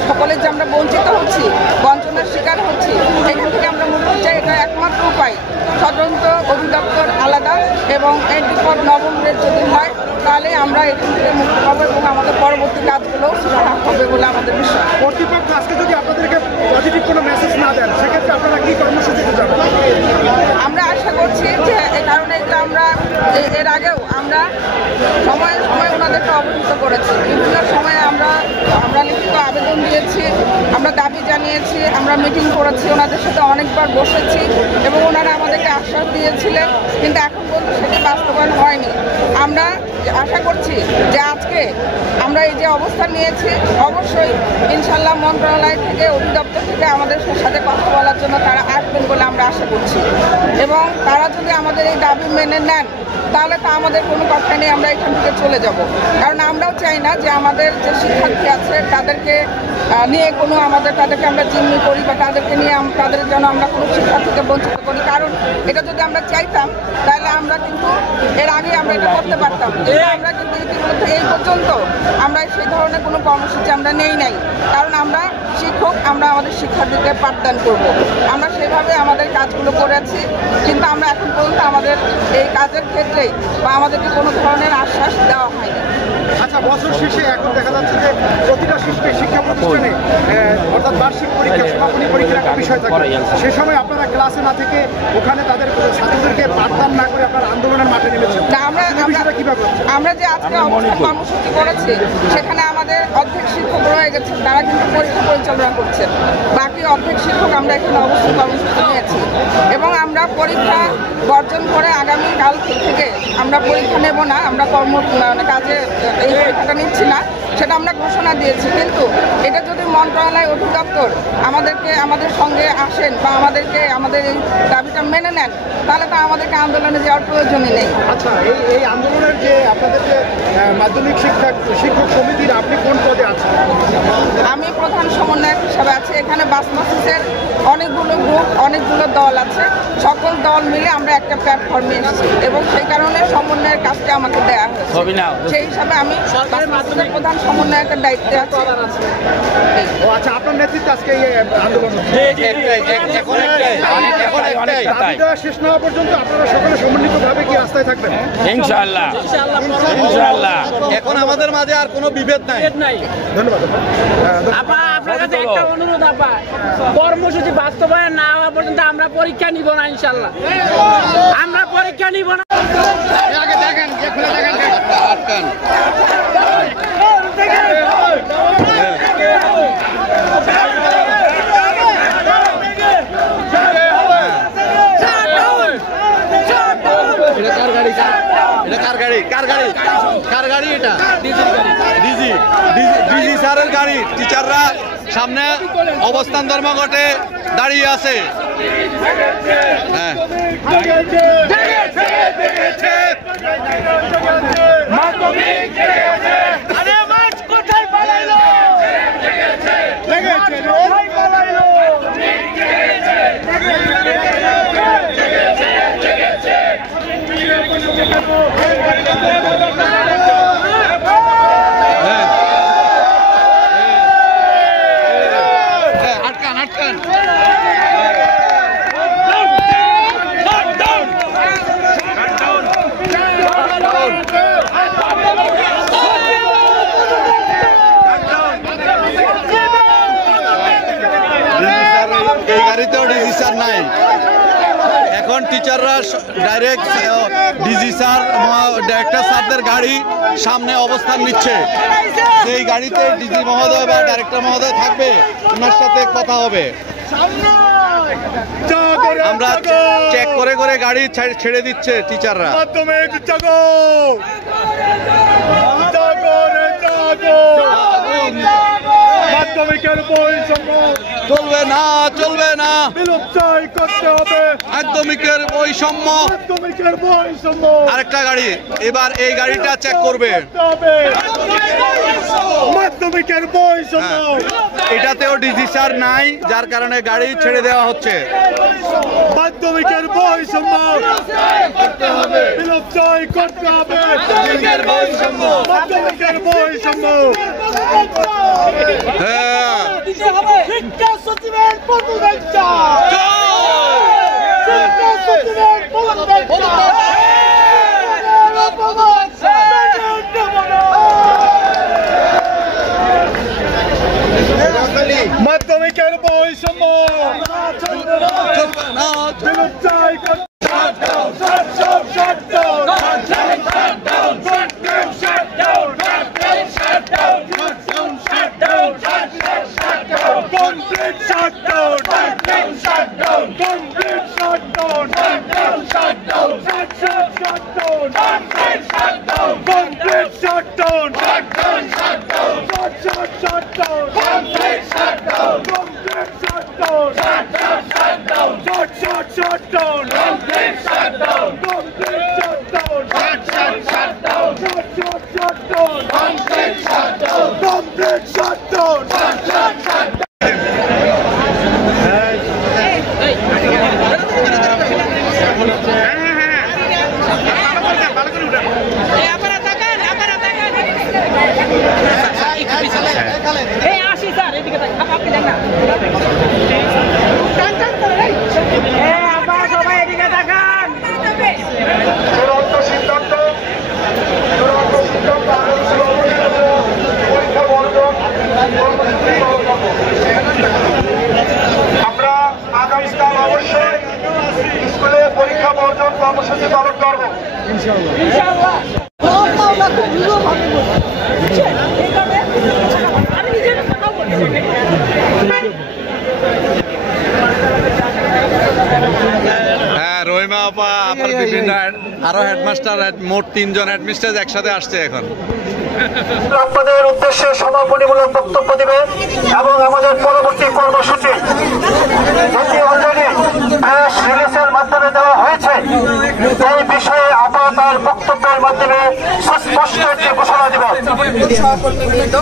সকলের যে আমরা বঞ্চিত হচ্ছি, বঞ্চনার শিকার হচ্ছি, এখান থেকে আমরা মুক্তি চাই। এটা একমাত্র উপায়। স্বতন্ত্র অধিদপ্তর আলাদা এবং এন্ট্রি পদ নবম গ্রেড যদি হয় তাহলে আমরা এখান থেকে মুক্তি পাবো এবং আমাদের পরবর্তী কাজগুলোও সুরাহা হবে বলে আমাদের বিশ্বাস। কর্তৃপক্ষ আজকে যদি আপনাদেরকে পজিটিভ কোনো মেসেজ না দেন সেক্ষেত্রে আপনারা কি কর্মসূচিতে যাবেন? আমরা আশা করছি যে এই কারণে এগুলো আমরা এর আগেও আমরা সময়ে সময়ে ওনাদেরকে অবহিত করেছি। বিভিন্ন সময়ে আমরা লিখিত আবেদন দিয়েছি, আমরা দাবি জানিয়েছি, আমরা মিটিং করেছি, ওনাদের সাথে অনেকবার বসেছি এবং ওনারা আমাদেরকে আশ্বাস দিয়েছিলেন, কিন্তু এখন পর্যন্ত সেটি বাস্তবায়ন হয়নি। আমরা আশা করছি যে আজকে আমরা এই যে অবস্থান নিয়েছি অবশ্যই ইনশাল্লাহ মন্ত্রণালয় থেকে অধিদপ্তর থেকে আমাদের সাথে কথা বলার জন্য তারা আসবেন বলে আমরা আশা করছি এবং তারা যদি আমাদের এই দাবি মেনে নেন তাহলে তো আমাদের কোনো কথা নেই, আমরা এখান থেকে চলে যাব। কারণ আমরাও চাই না যে আমাদের যে শিক্ষার্থী আছে তাদেরকে নিয়ে কোনো তাদেরকে আমরা জিম্মি করি বা তাদেরকে নিয়ে তাদের যেন আমরা কোনো শিক্ষা থেকে বঞ্চিত করি। কারণ এটা যদি আমরা চাইতাম তাহলে আমরা কিন্তু এর আগে আমরা এটা করতে পারতাম। আমরা কিন্তু ইতিমধ্যে এই পর্যন্ত আমরা সেই ধরনের কোনো কর্মসূচি আমরা নেই নাই। কারণ আমরা শিক্ষক, আমরা আমাদের শিক্ষার্থীকে পাঠদান করব। আমরা সেভাবে আমাদের কাজগুলো করেছি, কিন্তু আমরা এখন পর্যন্ত আমাদের এই কাজের ক্ষেত্রেই বা আমাদেরকে কোনো ধরনের আশ্বাস দেওয়া হয়নি। আচ্ছা, বছর শেষে এখন দেখা যাচ্ছে যে প্রতিটা শিক্ষা প্রতিষ্ঠানে অর্থাৎ বার্ষিক পরীক্ষা, সমাপনী পরীক্ষার একটা বিষয় থাকে। সে সময় আপনারা ক্লাসে না থেকে ওখানে তাদের ছাত্রদেরকে পাঠদান না করে আপনারা আন্দোলনের মাঠে নেমেছেন। আমরা যে আজকে অবস্থান কর্মসূচি করেছি সেখানে আমাদের অর্ধেক শিক্ষক রয়ে গেছেন, তারা কিন্তু পরীক্ষা পরিচালনা করছেন। বাকি অর্ধেক শিক্ষক আমরা এখানে অবস্থান কর্মসূচি নিয়েছি এবং আমরা পরীক্ষা বর্জন করে আগামীকাল থেকে আমরা পরীক্ষা নেব না, আমরা কাজে এই পরীক্ষাটা নিচ্ছি না, সেটা আমরা ঘোষণা দিয়েছি। কিন্তু এটা যদি মন্ত্রণালয় অধিদপ্তর আমাদের সঙ্গে আসেন বা আমাদের এই দাবিটা মেনে নেন তাহলে তো আমাদেরকে আন্দোলনে যাওয়ার প্রয়োজনই নেই। আচ্ছা, এই আন্দোলনের যে আপনাদের যে মাধ্যমিক শিক্ষক সমিতির আপনি কোন পদে আছেন? আমি প্রধান সমন্বয়ক হিসাবে আছি। এখানে বাসমাসিসের অনেকগুলো গ্রুপ, অনেকগুলো দল আছে, সকল দল মিলে আমরা একটা প্ল্যাটফর্মে এসেছি এবং সেই কারণে সমন্বয়ের কাজটা আমাকে দেওয়া হয়েছে। সেই হিসাবে আমি বাসমাসিসের প্রধান সমন্বয়কের দায়িত্বে আছি। আচ্ছা, আপনার নেতৃত্বে আজকে এই আন্দোলন শেষ না হওয়া পর্যন্ত আপনারা সকলে সমন্বিতভাবে কি রাস্তায় থাকবেন? ইনশাআল্লাহ। এখন আমাদের মাঝে আর কোনো বিভেদ নাই। ধন্যবাদ। আপনার কাছে একটা অনুরোধ, কর্মসূচি বাস্তবায়ন না হওয়া পর্যন্ত আমরা পরীক্ষা নিব না। ইনশাআল্লাহ আমরা পরীক্ষা নিব না। কার গাড়ি এটা? ডিজি স্যারের গাড়ি। টিচাররা সামনে অবস্থান ধর্মঘটে দাঁড়িয়ে আছে। হ্যাঁ, এই গাড়িতেও ডিজি স্যার নাই। এখন টিচাররা ডাইরেক্ট ডিজি স্যার, ডাইরেক্টর স্যারদের গাড়ি সামনে অবস্থান নিচ্ছে। সেই গাড়িতে ডিজি মহোদয় বা ডাইরেক্টর মহোদয় থাকবে, ওনার সাথে কথা হবে। আমরা চেক করে করে গাড়ি ছেড়ে দিচ্ছে টিচাররা। মাধ্যমিকের বৈষম্য চলবে না, চলবে না, বিলুপ্তই করতে হবে মাধ্যমিকের বৈষম্য। আরেকটা গাড়ি, এবার এই গাড়িটা চেক করবে। মাধ্যমিকের বৈষম্য, এটাতেও ডিজি স্যার নাই, যার কারণে গাড়ি ছেড়ে দেওয়া হচ্ছে। মাধ্যমিকের বৈষম্য বিলোপ জয় করতে হবে। মাধ্যমিকের বৈষম্য, মাধ্যমিকের বৈষম্য। হ্যাঁ, শিক্ষা সচিবের পদত্যাগ চাই। শিক্ষা সচিবের পদত্যাগ চাই। মাধ্যমিকের বৈষম্য বিলোপ জয় করতে complete shutdown, complete shutdown, complete shutdown, complete shutdown, complete shutdown, complete shutdown, complete shutdown, complete shutdown, complete shutdown, complete shutdown, complete shutdown, complete shutdown, complete shutdown, complete shutdown, complete shutdown, complete shutdown, complete shutdown, complete shutdown, complete shutdown. আমরা আগামীকাল অবশ্যই স্কুলে পরীক্ষা বর্জন কর্মসূচি পালন করবো। হ্যাঁ, রহিমা আপা, আবার বিভিন্ন আরো হেডমাস্টার, মোট 3 জন হেডমিস্ট্রেস একসাথে আসছে এখন। আপনাদের উদ্দেশ্যে সমাপনীমূলক বক্তব্য দিবেন এবং আমাদের পরবর্তী কর্মসূচি যেটি অলরেডি প্রেস রিলিজের মাধ্যমে দেওয়া হয়েছে, এই বিষয়ে আপা তার বক্তব্যের মাধ্যমে সুস্পষ্ট একটি ঘোষণা দিবেন। সহকর্মীবৃন্দ,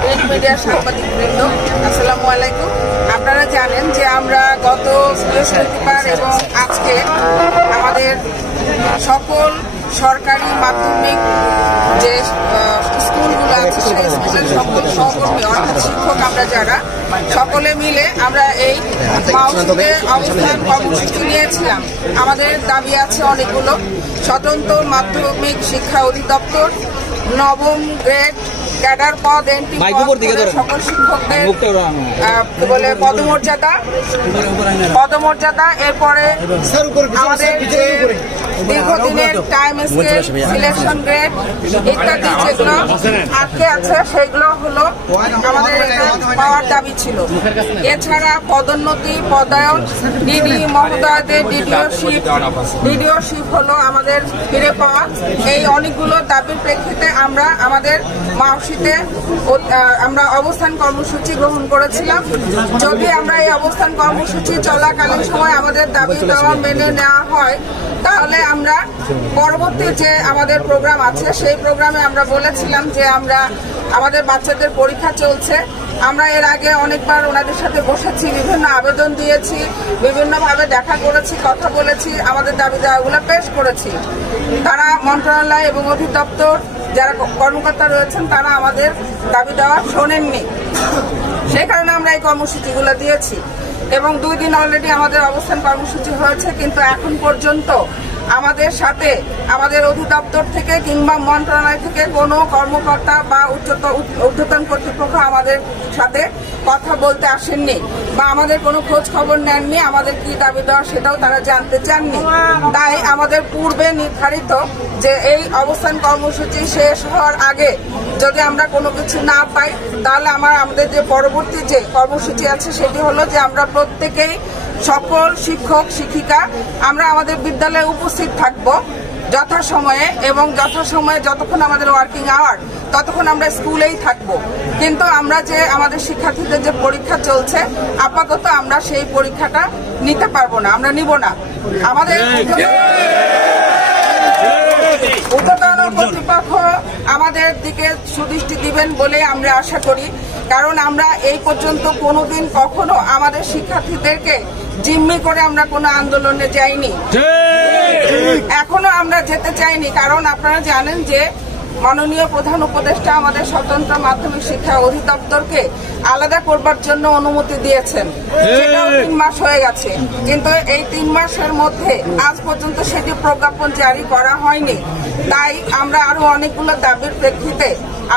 প্রিন্ট মিডিয়ার সাংবাদিকবৃন্দ, আসসালামু আলাইকুম। আপনারা জানেন যে আমরা গত বৃহস্পতিবার এবং আজকে আমাদের সকল সরকারি মাধ্যমিক যে স্কুলগুলো আছে সেই স্কুলের সকল সহকর্মী অর্থাৎ শিক্ষক আমরা যারা সকলে মিলে আমরা এই মাউসিতে অবস্থান কর্মসূচি নিয়েছিলাম। আমাদের দাবি আছে অনেকগুলো। স্বতন্ত্র মাধ্যমিক শিক্ষা অধিদপ্তর, নবম গ্রেড ক্যাডার পদ, এনটি সকল শিক্ষকদের বলে পদমর্যাদা, এরপরে আমাদের যে দীর্ঘদিনের টাইম স্কেল, সিলেকশন গ্রেড ইত্যাদি যেগুলো আটকে আছে সেগুলো হলো আমাদের পাওয়ার দাবি ছিল। এছাড়া পদোন্নতি, পদায়ন, ডিডি মহোদয়দের ডিডিওশিপ হলো আমাদের ফিরে পাওয়া। এই অনেকগুলো দাবির প্রেক্ষিতে আমরা আমাদের মাউসিতে আমরা অবস্থান কর্মসূচি গ্রহণ করেছিলাম। যদি আমরা এই অবস্থান কর্মসূচি চলাকালীন সময় আমাদের দাবি দেওয়া মেনে নেওয়া হয়, তাহলে আমরা পরবর্তী যে আমাদের প্রোগ্রাম আছে সেই প্রোগ্রামে আমরা বলেছিলাম যে আমরা আমাদের বাচ্চাদের পরীক্ষা চলছে, আমরা এর আগে অনেকবার ওনাদের সাথে বসেছি, বিভিন্ন আবেদন দিয়েছি, বিভিন্নভাবে দেখা করেছি, কথা বলেছি, আমাদের দাবি দেওয়াগুলো পেশ করেছি। তারা মন্ত্রণালয় এবং অধিদপ্তর যারা কর্মকর্তা রয়েছেন তারা আমাদের দাবি দেওয়া শোনেননি। সেই কারণে আমরা এই কর্মসূচিগুলো দিয়েছি এবং 2 দিন অলরেডি আমাদের অবস্থান কর্মসূচি হয়েছে, কিন্তু এখন পর্যন্ত আমাদের সাথে আমাদের অধিদপ্তর থেকে কিংবা মন্ত্রণালয় থেকে কোনো কর্মকর্তা বা ঊর্ধ্বতন কর্তৃপক্ষ আমাদের সাথে কথা বলতে আসেননি বা আমাদের কোনো খোঁজ খবর নেননি। আমাদের কি দাবি দেওয়া সেটাও তারা জানতে চাননি। তাই আমাদের পূর্বে নির্ধারিত যে এই অবস্থান কর্মসূচি শেষ হওয়ার আগে যদি আমরা কোনো কিছু না পাই, তাহলে আমাদের যে পরবর্তী যে কর্মসূচি আছে সেটি হলো যে আমরা প্রত্যেকেই সকল শিক্ষক শিক্ষিকা আমরা আমাদের বিদ্যালয়ে উপস্থিত থাকব যথাসময়ে, এবং যথাসময়ে যতক্ষণ আমাদের ওয়ার্কিং আওয়ার ততক্ষণ আমরা স্কুলেই থাকব। কিন্তু আমরা যে আমাদের শিক্ষার্থীদের যে পরীক্ষা চলছে, আপাতত আমরা সেই পরীক্ষাটা নিতে পারবো না, আমরা নিব না। আমাদের ঊর্ধ্বতন কর্তৃপক্ষ আমাদের আমাদের দিকে সুদৃষ্টি দিবেন বলে আমরা আশা করি, কারণ আমরা এই পর্যন্ত কোনোদিন কখনো আমাদের শিক্ষার্থীদেরকে জিম্মি করে আমরা কোনো আন্দোলনে যাইনি, এখনো আমরা যেতে চাইনি। কারণ আপনারা জানেন যে মাননীয় প্রধান উপদেষ্টা আমাদের স্বতন্ত্র মাধ্যমিক শিক্ষা অধিদপ্তরকে আলাদা করবার জন্য অনুমতি দিয়েছেন, সেটাও 3 মাস হয়ে গেছে, কিন্তু এই 3 মাসের মধ্যে আজ পর্যন্ত সেটি প্রজ্ঞাপন জারি করা হয়নি। তাই আমরা আরো অনেকগুলো দাবির প্রেক্ষিতে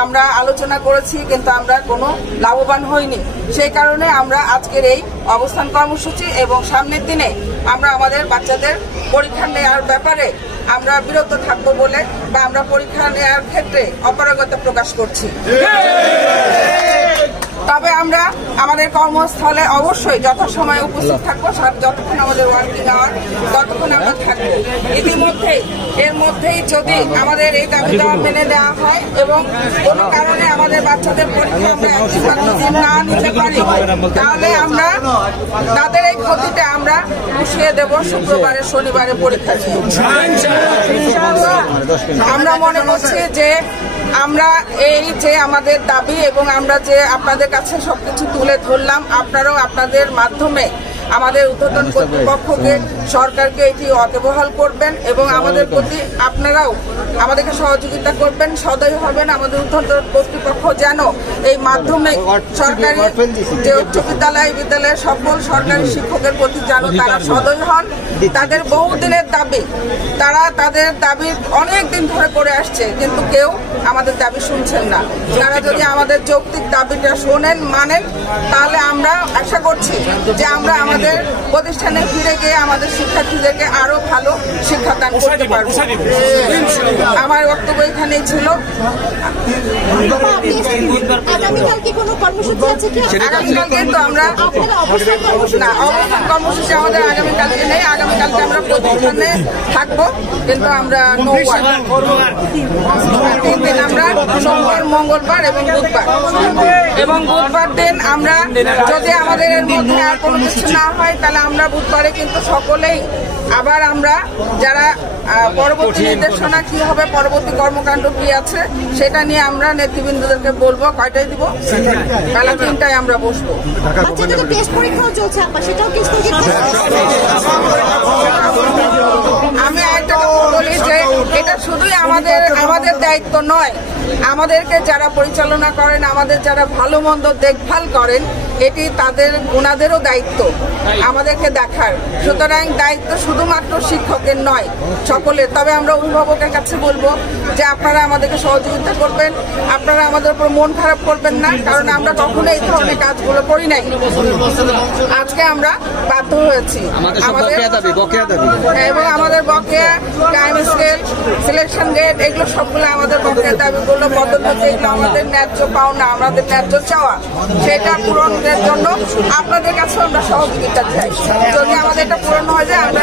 আমরা আলোচনা করেছি, কিন্তু আমরা কোনো লাভবান হইনি। সেই কারণে আমরা আজকের এই অবস্থান কর্মসূচি এবং সামনের দিনে আমরা আমাদের বাচ্চাদের পরীক্ষা নেওয়ার ব্যাপারে আমরা বিরত থাকবো বলে বা আমরা পরীক্ষা নেওয়ার ক্ষেত্রে অপারগতা প্রকাশ করছি। তবে আমরা আমাদের কর্মস্থলে অবশ্যই যথাসময়ে উপস্থিত থাকবো, যতক্ষণ আমাদের ওয়ার্কিং আওয়ার ততক্ষণ আমরা থাকবো। ইতিমধ্যেই এর মধ্যেই যদি আমাদের এই দাবি দেওয়া মেনে নেওয়া হয় এবং কোনো কারণে আমাদের বাচ্চাদের পরীক্ষা আমরা না নিতে পারি, তাহলে আমরা তাদের এই ক্ষতিটা আমরা পুষিয়ে দেবো শুক্রবারে শনিবারে পরীক্ষা। আমরা মনে করছি যে আমরা এই যে আমাদের দাবি এবং আমরা যে আপনাদের কাছে সবকিছু তুলে ধরলাম, আপনারাও আপনাদের মাধ্যমে আমাদের ঊর্ধ্বতন কর্তৃপক্ষকে সরকারকে এটি অবহেল করবেন এবং আমাদের প্রতি আপনারাও আমাদেরকে সহযোগিতা করবেন, সদয় হবেন। আমাদের ঊর্ধ্বতন কর্তৃপক্ষ যেন এই মাধ্যমিক সরকারি যে উচ্চ বিদ্যালয়ের সকল সরকারি শিক্ষকের প্রতি যেন তারা সদয় হন। তাদের বহুদিনের দাবি, তারা তাদের দাবি অনেক দিন ধরে করে আসছে, কিন্তু কেউ আমাদের দাবি শুনছেন না। তারা যদি আমাদের যৌক্তিক দাবিটা শোনেন, মানেন, তাহলে আমরা আশা করছি যে আমরা আমাদের প্রতিষ্ঠানে ফিরে গিয়ে আমাদের শিক্ষার্থীদেরকে আরো ভালো শিক্ষাদান করতে পারবো। আমার বক্তব্য এখানেই ছিল। আগামীকালকে তো আমরা অবস্থান কর্মসূচি আমাদের আগামীকালকে নেই, আগামীকালকে আমরা প্রতিষ্ঠানে থাকবো, কিন্তু আমরা আমরা সোমবার, মঙ্গলবার এবং বুধবার দিন আমরা যদি আমাদের এর মধ্যে আর কোনো কিছু না হয়, তাহলে আমরা বুধবারে কিন্তু সকলেই আবার আমরা যারা পরবর্তী নির্দেশনা কি হবে, পরবর্তী কর্মকাণ্ড কি আছে, সেটা নিয়ে আমরা নেতৃবৃন্দদেরকে বলবো। কয়টায় দিব? বেলা 3টায় আমরা বসবো। আমি একটা বলি যে এটা শুধুই আমাদের দায়িত্ব নয়, আমাদেরকে যারা পরিচালনা করেন, আমাদের যারা ভালো মন্দ দেখভাল করেন, এটি ওনাদেরও দায়িত্ব আমাদেরকে দেখার। সুতরাং দায়িত্ব শুধুমাত্র শিক্ষকের নয়, সকলের। তবে আমরা অভিভাবকের কাছে বলবো যে আপনারা আমাদেরকে সহযোগিতা করবেন, আপনারা আমাদের উপর মন খারাপ করবেন না, কারণ আমরা কখনো এই ধরনের কাজগুলো করি নাই। আজকে আমরা বাধ্য হয়েছি এবং আমাদের বকেয়া টাইম স্কেল, সিলেকশন রেট, এগুলো সবগুলো আমাদের বকেয়া দাবিগুলো পদোন্নতি, এগুলো আমাদের ন্যায্য পাওনা, আমাদের ন্যায্য চাওয়া, সেটা পূরণের জন্য আপনাদের কাছে আমরা সহযোগিতা চাই। যদি আমাদের এটা পূরণ হয়ে যায়, আমরা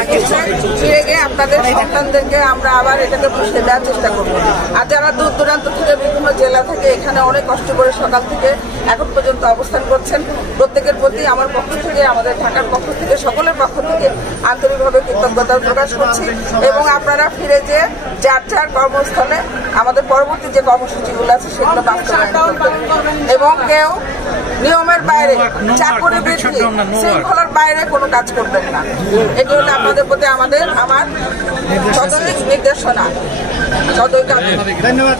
ফিরে গিয়ে আপনাদের সন্তানদেরকে আমরা আবার এটাকে বুঝতে দেওয়ার চেষ্টা করবো। আর যারা দূর দূরান্ত থেকে, বিভিন্ন জেলা থেকে এখানে অনেক কষ্ট করে সকাল থেকে এখন পর্যন্ত অবস্থান করছেন, প্রত্যেকের প্রতি আমার পক্ষ থেকে, আমাদের ঢাকার পক্ষ থেকে, সকলের পক্ষ থেকে আন্তরিকভাবে কৃতজ্ঞতা প্রকাশ করছি। এবং আপনারা ফিরে যেয়ে যার যার কর্মস্থলে আমাদের পরবর্তী যে কর্মসূচিগুলো আছে সেগুলো বাস্তবায়ন করবেন এবং কেউ নিয়মের বাইরে, চাকরি বৃদ্ধি, শৃঙ্খলার বাইরে কোনো কাজ করবেন না। এটি হলো আপনাদের প্রতি আমার সদয় নির্দেশনা, সদয় দাবি। ধন্যবাদ।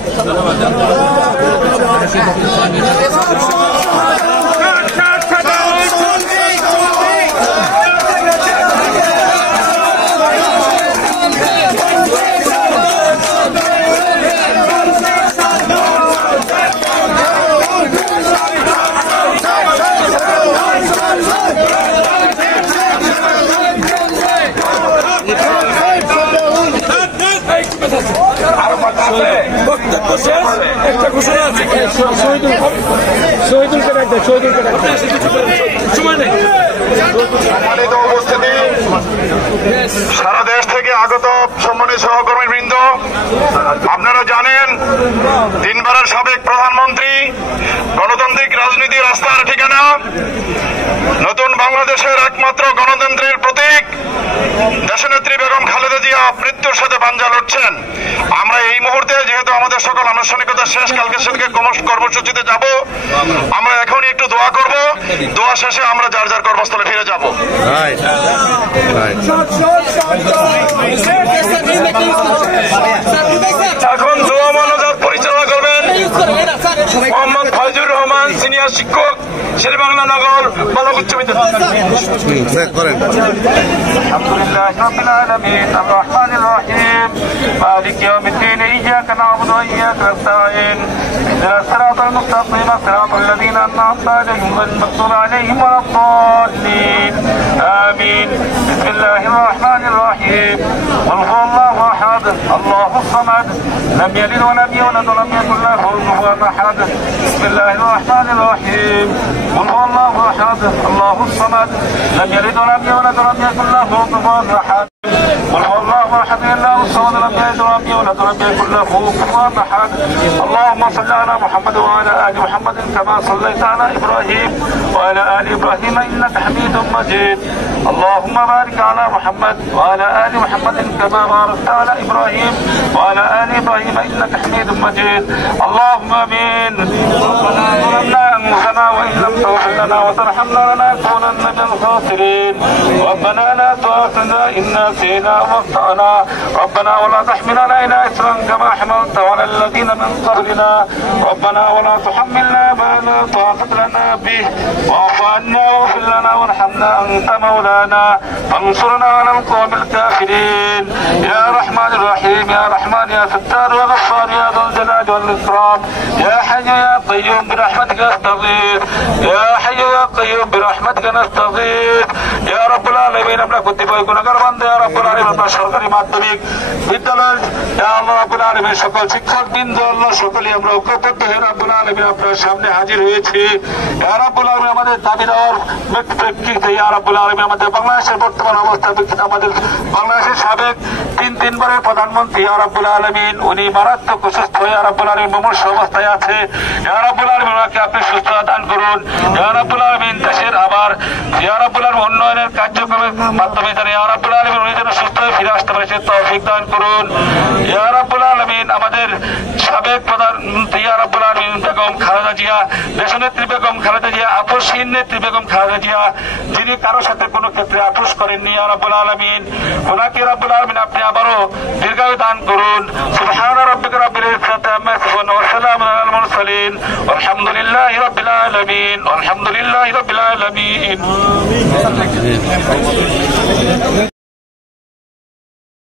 সম্মানিত উপস্থিতি, সারা দেশ থেকে আগত সম্মানিত সহকর্মীবৃন্দ, আপনারা জানেন তিনবারের সাবেক প্রধানমন্ত্রী, গণতান্ত্রিক রাজনীতি রাস্তার ঠিকানা, নতুন বাংলাদেশের একমাত্র গণতন্ত্রের প্রতীক মাধ্যমিক দেশনেত্রী বেগম খালেদা জিয়া মৃত্যুর সাথে পাঞ্জা লড়ছেন। আমরা এই মুহূর্তে যেহেতু আমাদের সকল আনুষ্ঠানিকতা শেষ, কালকে সেদিকে কর্মসূচিতে যাব, আমরা এখনই একটু দোয়া করব, দোয়া শেষে আমরা যার যার কর্মস্থলে ফিরে যাব। এখন দোয়া মোনাজাত পরিচালনা করবেন মোহাম্মদ ফয়জুর রহমান, সিনিয়র শিক্ষক, শেরেবাংলা নগর বালক উচ্চ বিদ্যালয়। আলহামদুলিল্লাহ রাব্বিল আলামিন আর রহমানির রহিম মালিক ইয়াউমিদ্দিন ইয়্যাকা না'বুদু ওয়া ইয়্যাকা নাস্তাঈন ইহদিনাস সিরাতাল মুস্তাকিম সিরাতাল লাযীনা আন'আমতা আলাইহিম গায়রিল মাগদূবি আলাইহিম ওয়ালাদ-দাল্লিন আমিন। বিসমিল্লাহির রহমানির রহিম কুল হুয়াল্লাহু আহাদ আল্লাহুস সামাদ লাম ইয়ালিদ ওয়া লাম ইউলাদ ওয়া লাম ইয়াকুল লাহু কুফুওয়ান আহাদ। বিসমিল্লাহির রহমানির রহিম কুল হুয়াল্লাহু আহাদ আল্লাহুস সামাদ লাম ইয়ালিদ ওয়া লাম ইউলাদ ওয়া লাম ইয়াকুল লাহু কুফুওয়ান আহাদ। قل هو الله احد الله الصمد لم يلد ولم يولد ولم يكن له كفوا احد. اللهم صل على محمد وعلى ال محمد كما صليت على ابراهيم وعلى ال ابراهيم انك حميد مجيد. اللهم بارك على محمد وعلى ال محمد كما باركت على ابراهيم وعلى ال ابراهيم انك حميد مجيد. اللهم امين. ربنا ظلمنا انفسنا وان لم تغفر لنا وترحمنا لنكونن من الخاسرين. ربنا لا تؤاخذنا ان نسينا واخطأنا. ربنا ولا تحمل علينا إصرا كما حملت على الذين من قبلنا. ربنا ولا تحملنا ما لا طاقة لنا به واعف عنا واغفر لنا وارحمنا أنت مولانا فانصرنا على القوم الكافرين. يا رحمن الرحيم يا رحمن يا ستار يا غفار يا ذو الجلال والإكرام. يا حي يا قيوم برحمتك نستغيث. يا حي يا قيوم برحمتك نستغيث. يا رب العالمين আমরা কতিপয় গুনাহগার বান্দা ইয়া রাব্বুল আলামিন, আমরা সরকারি মাধ্যমিক বিদ্যালয় ইয়া আল্লাহ রাব্বুল আলামিন সকল শিক্ষকবৃন্দ আল্লাহ সকলেই আমরা ঐক্যবদ্ধ হয়ে রাব্বুল আলামিন আপনার সামনে হাজির হয়েছি। ইয়া রাব্বুল আলামিন আমাদের দাবি দেওয়ার প্রেক্ষিতে ইয়া রাব্বুল আলামিন আমাদের বাংলাদেশের বর্তমান অবস্থা প্রেক্ষিতে আমাদের বাংলাদেশের সাবেক তিনবারের প্রধানমন্ত্রী ইয়া রাব্বুল আলামিন উনি মারাত্মক অসুস্থ হয়ে ইয়া রাব্বুল আলামিন মুমূর্ষু অবস্থায় আছে। ইয়া রাব্বুল আলামিন ওনাকে আপনি সুস্থতা দান করুন। ইয়া রাব্বুল আলামিন দেশের আবার ইয়া রাব্বুল আলামিন উন্নয়নের কার্যক্রমের মাধ্যমে যেন ইয়া রাব্বুল আলামিন উনি যেন সুস্থ হয়ে ফিরে আসতে পারে সে তৌফিক দান করুন। ইয়া রাব্বুল আলামিন আমাদের সাবেক প্রধানমন্ত্রী ইয়া রাব্বুল আলামিন বেগম খালেদা জিয়া, দেশনেত্রী বেগম খালেদা জিয়া, আপোষহীন নেত্রী বেগম খালেদা জিয়া, যিনি কারোর সাথে কোনো ক্ষেত্রে আপোষ করেননি ইয়া রাব্বুল আলামিন, ওনাকে রাব্বুল আলামিন আপনি আবারও দীর্ঘায়ু দান করুন। সুবহানা রাব্বিকা রাব্বিল ইজ্জাতি আম্মা ইয়াসিফুন ওয়া সালামুন আলাল মুরসালিন ওয়ালহামদুলিল্লাহি রাব্বিল আলামিন ওয়ালহামদুলিল্লাহি রাব্বিল আলামিন।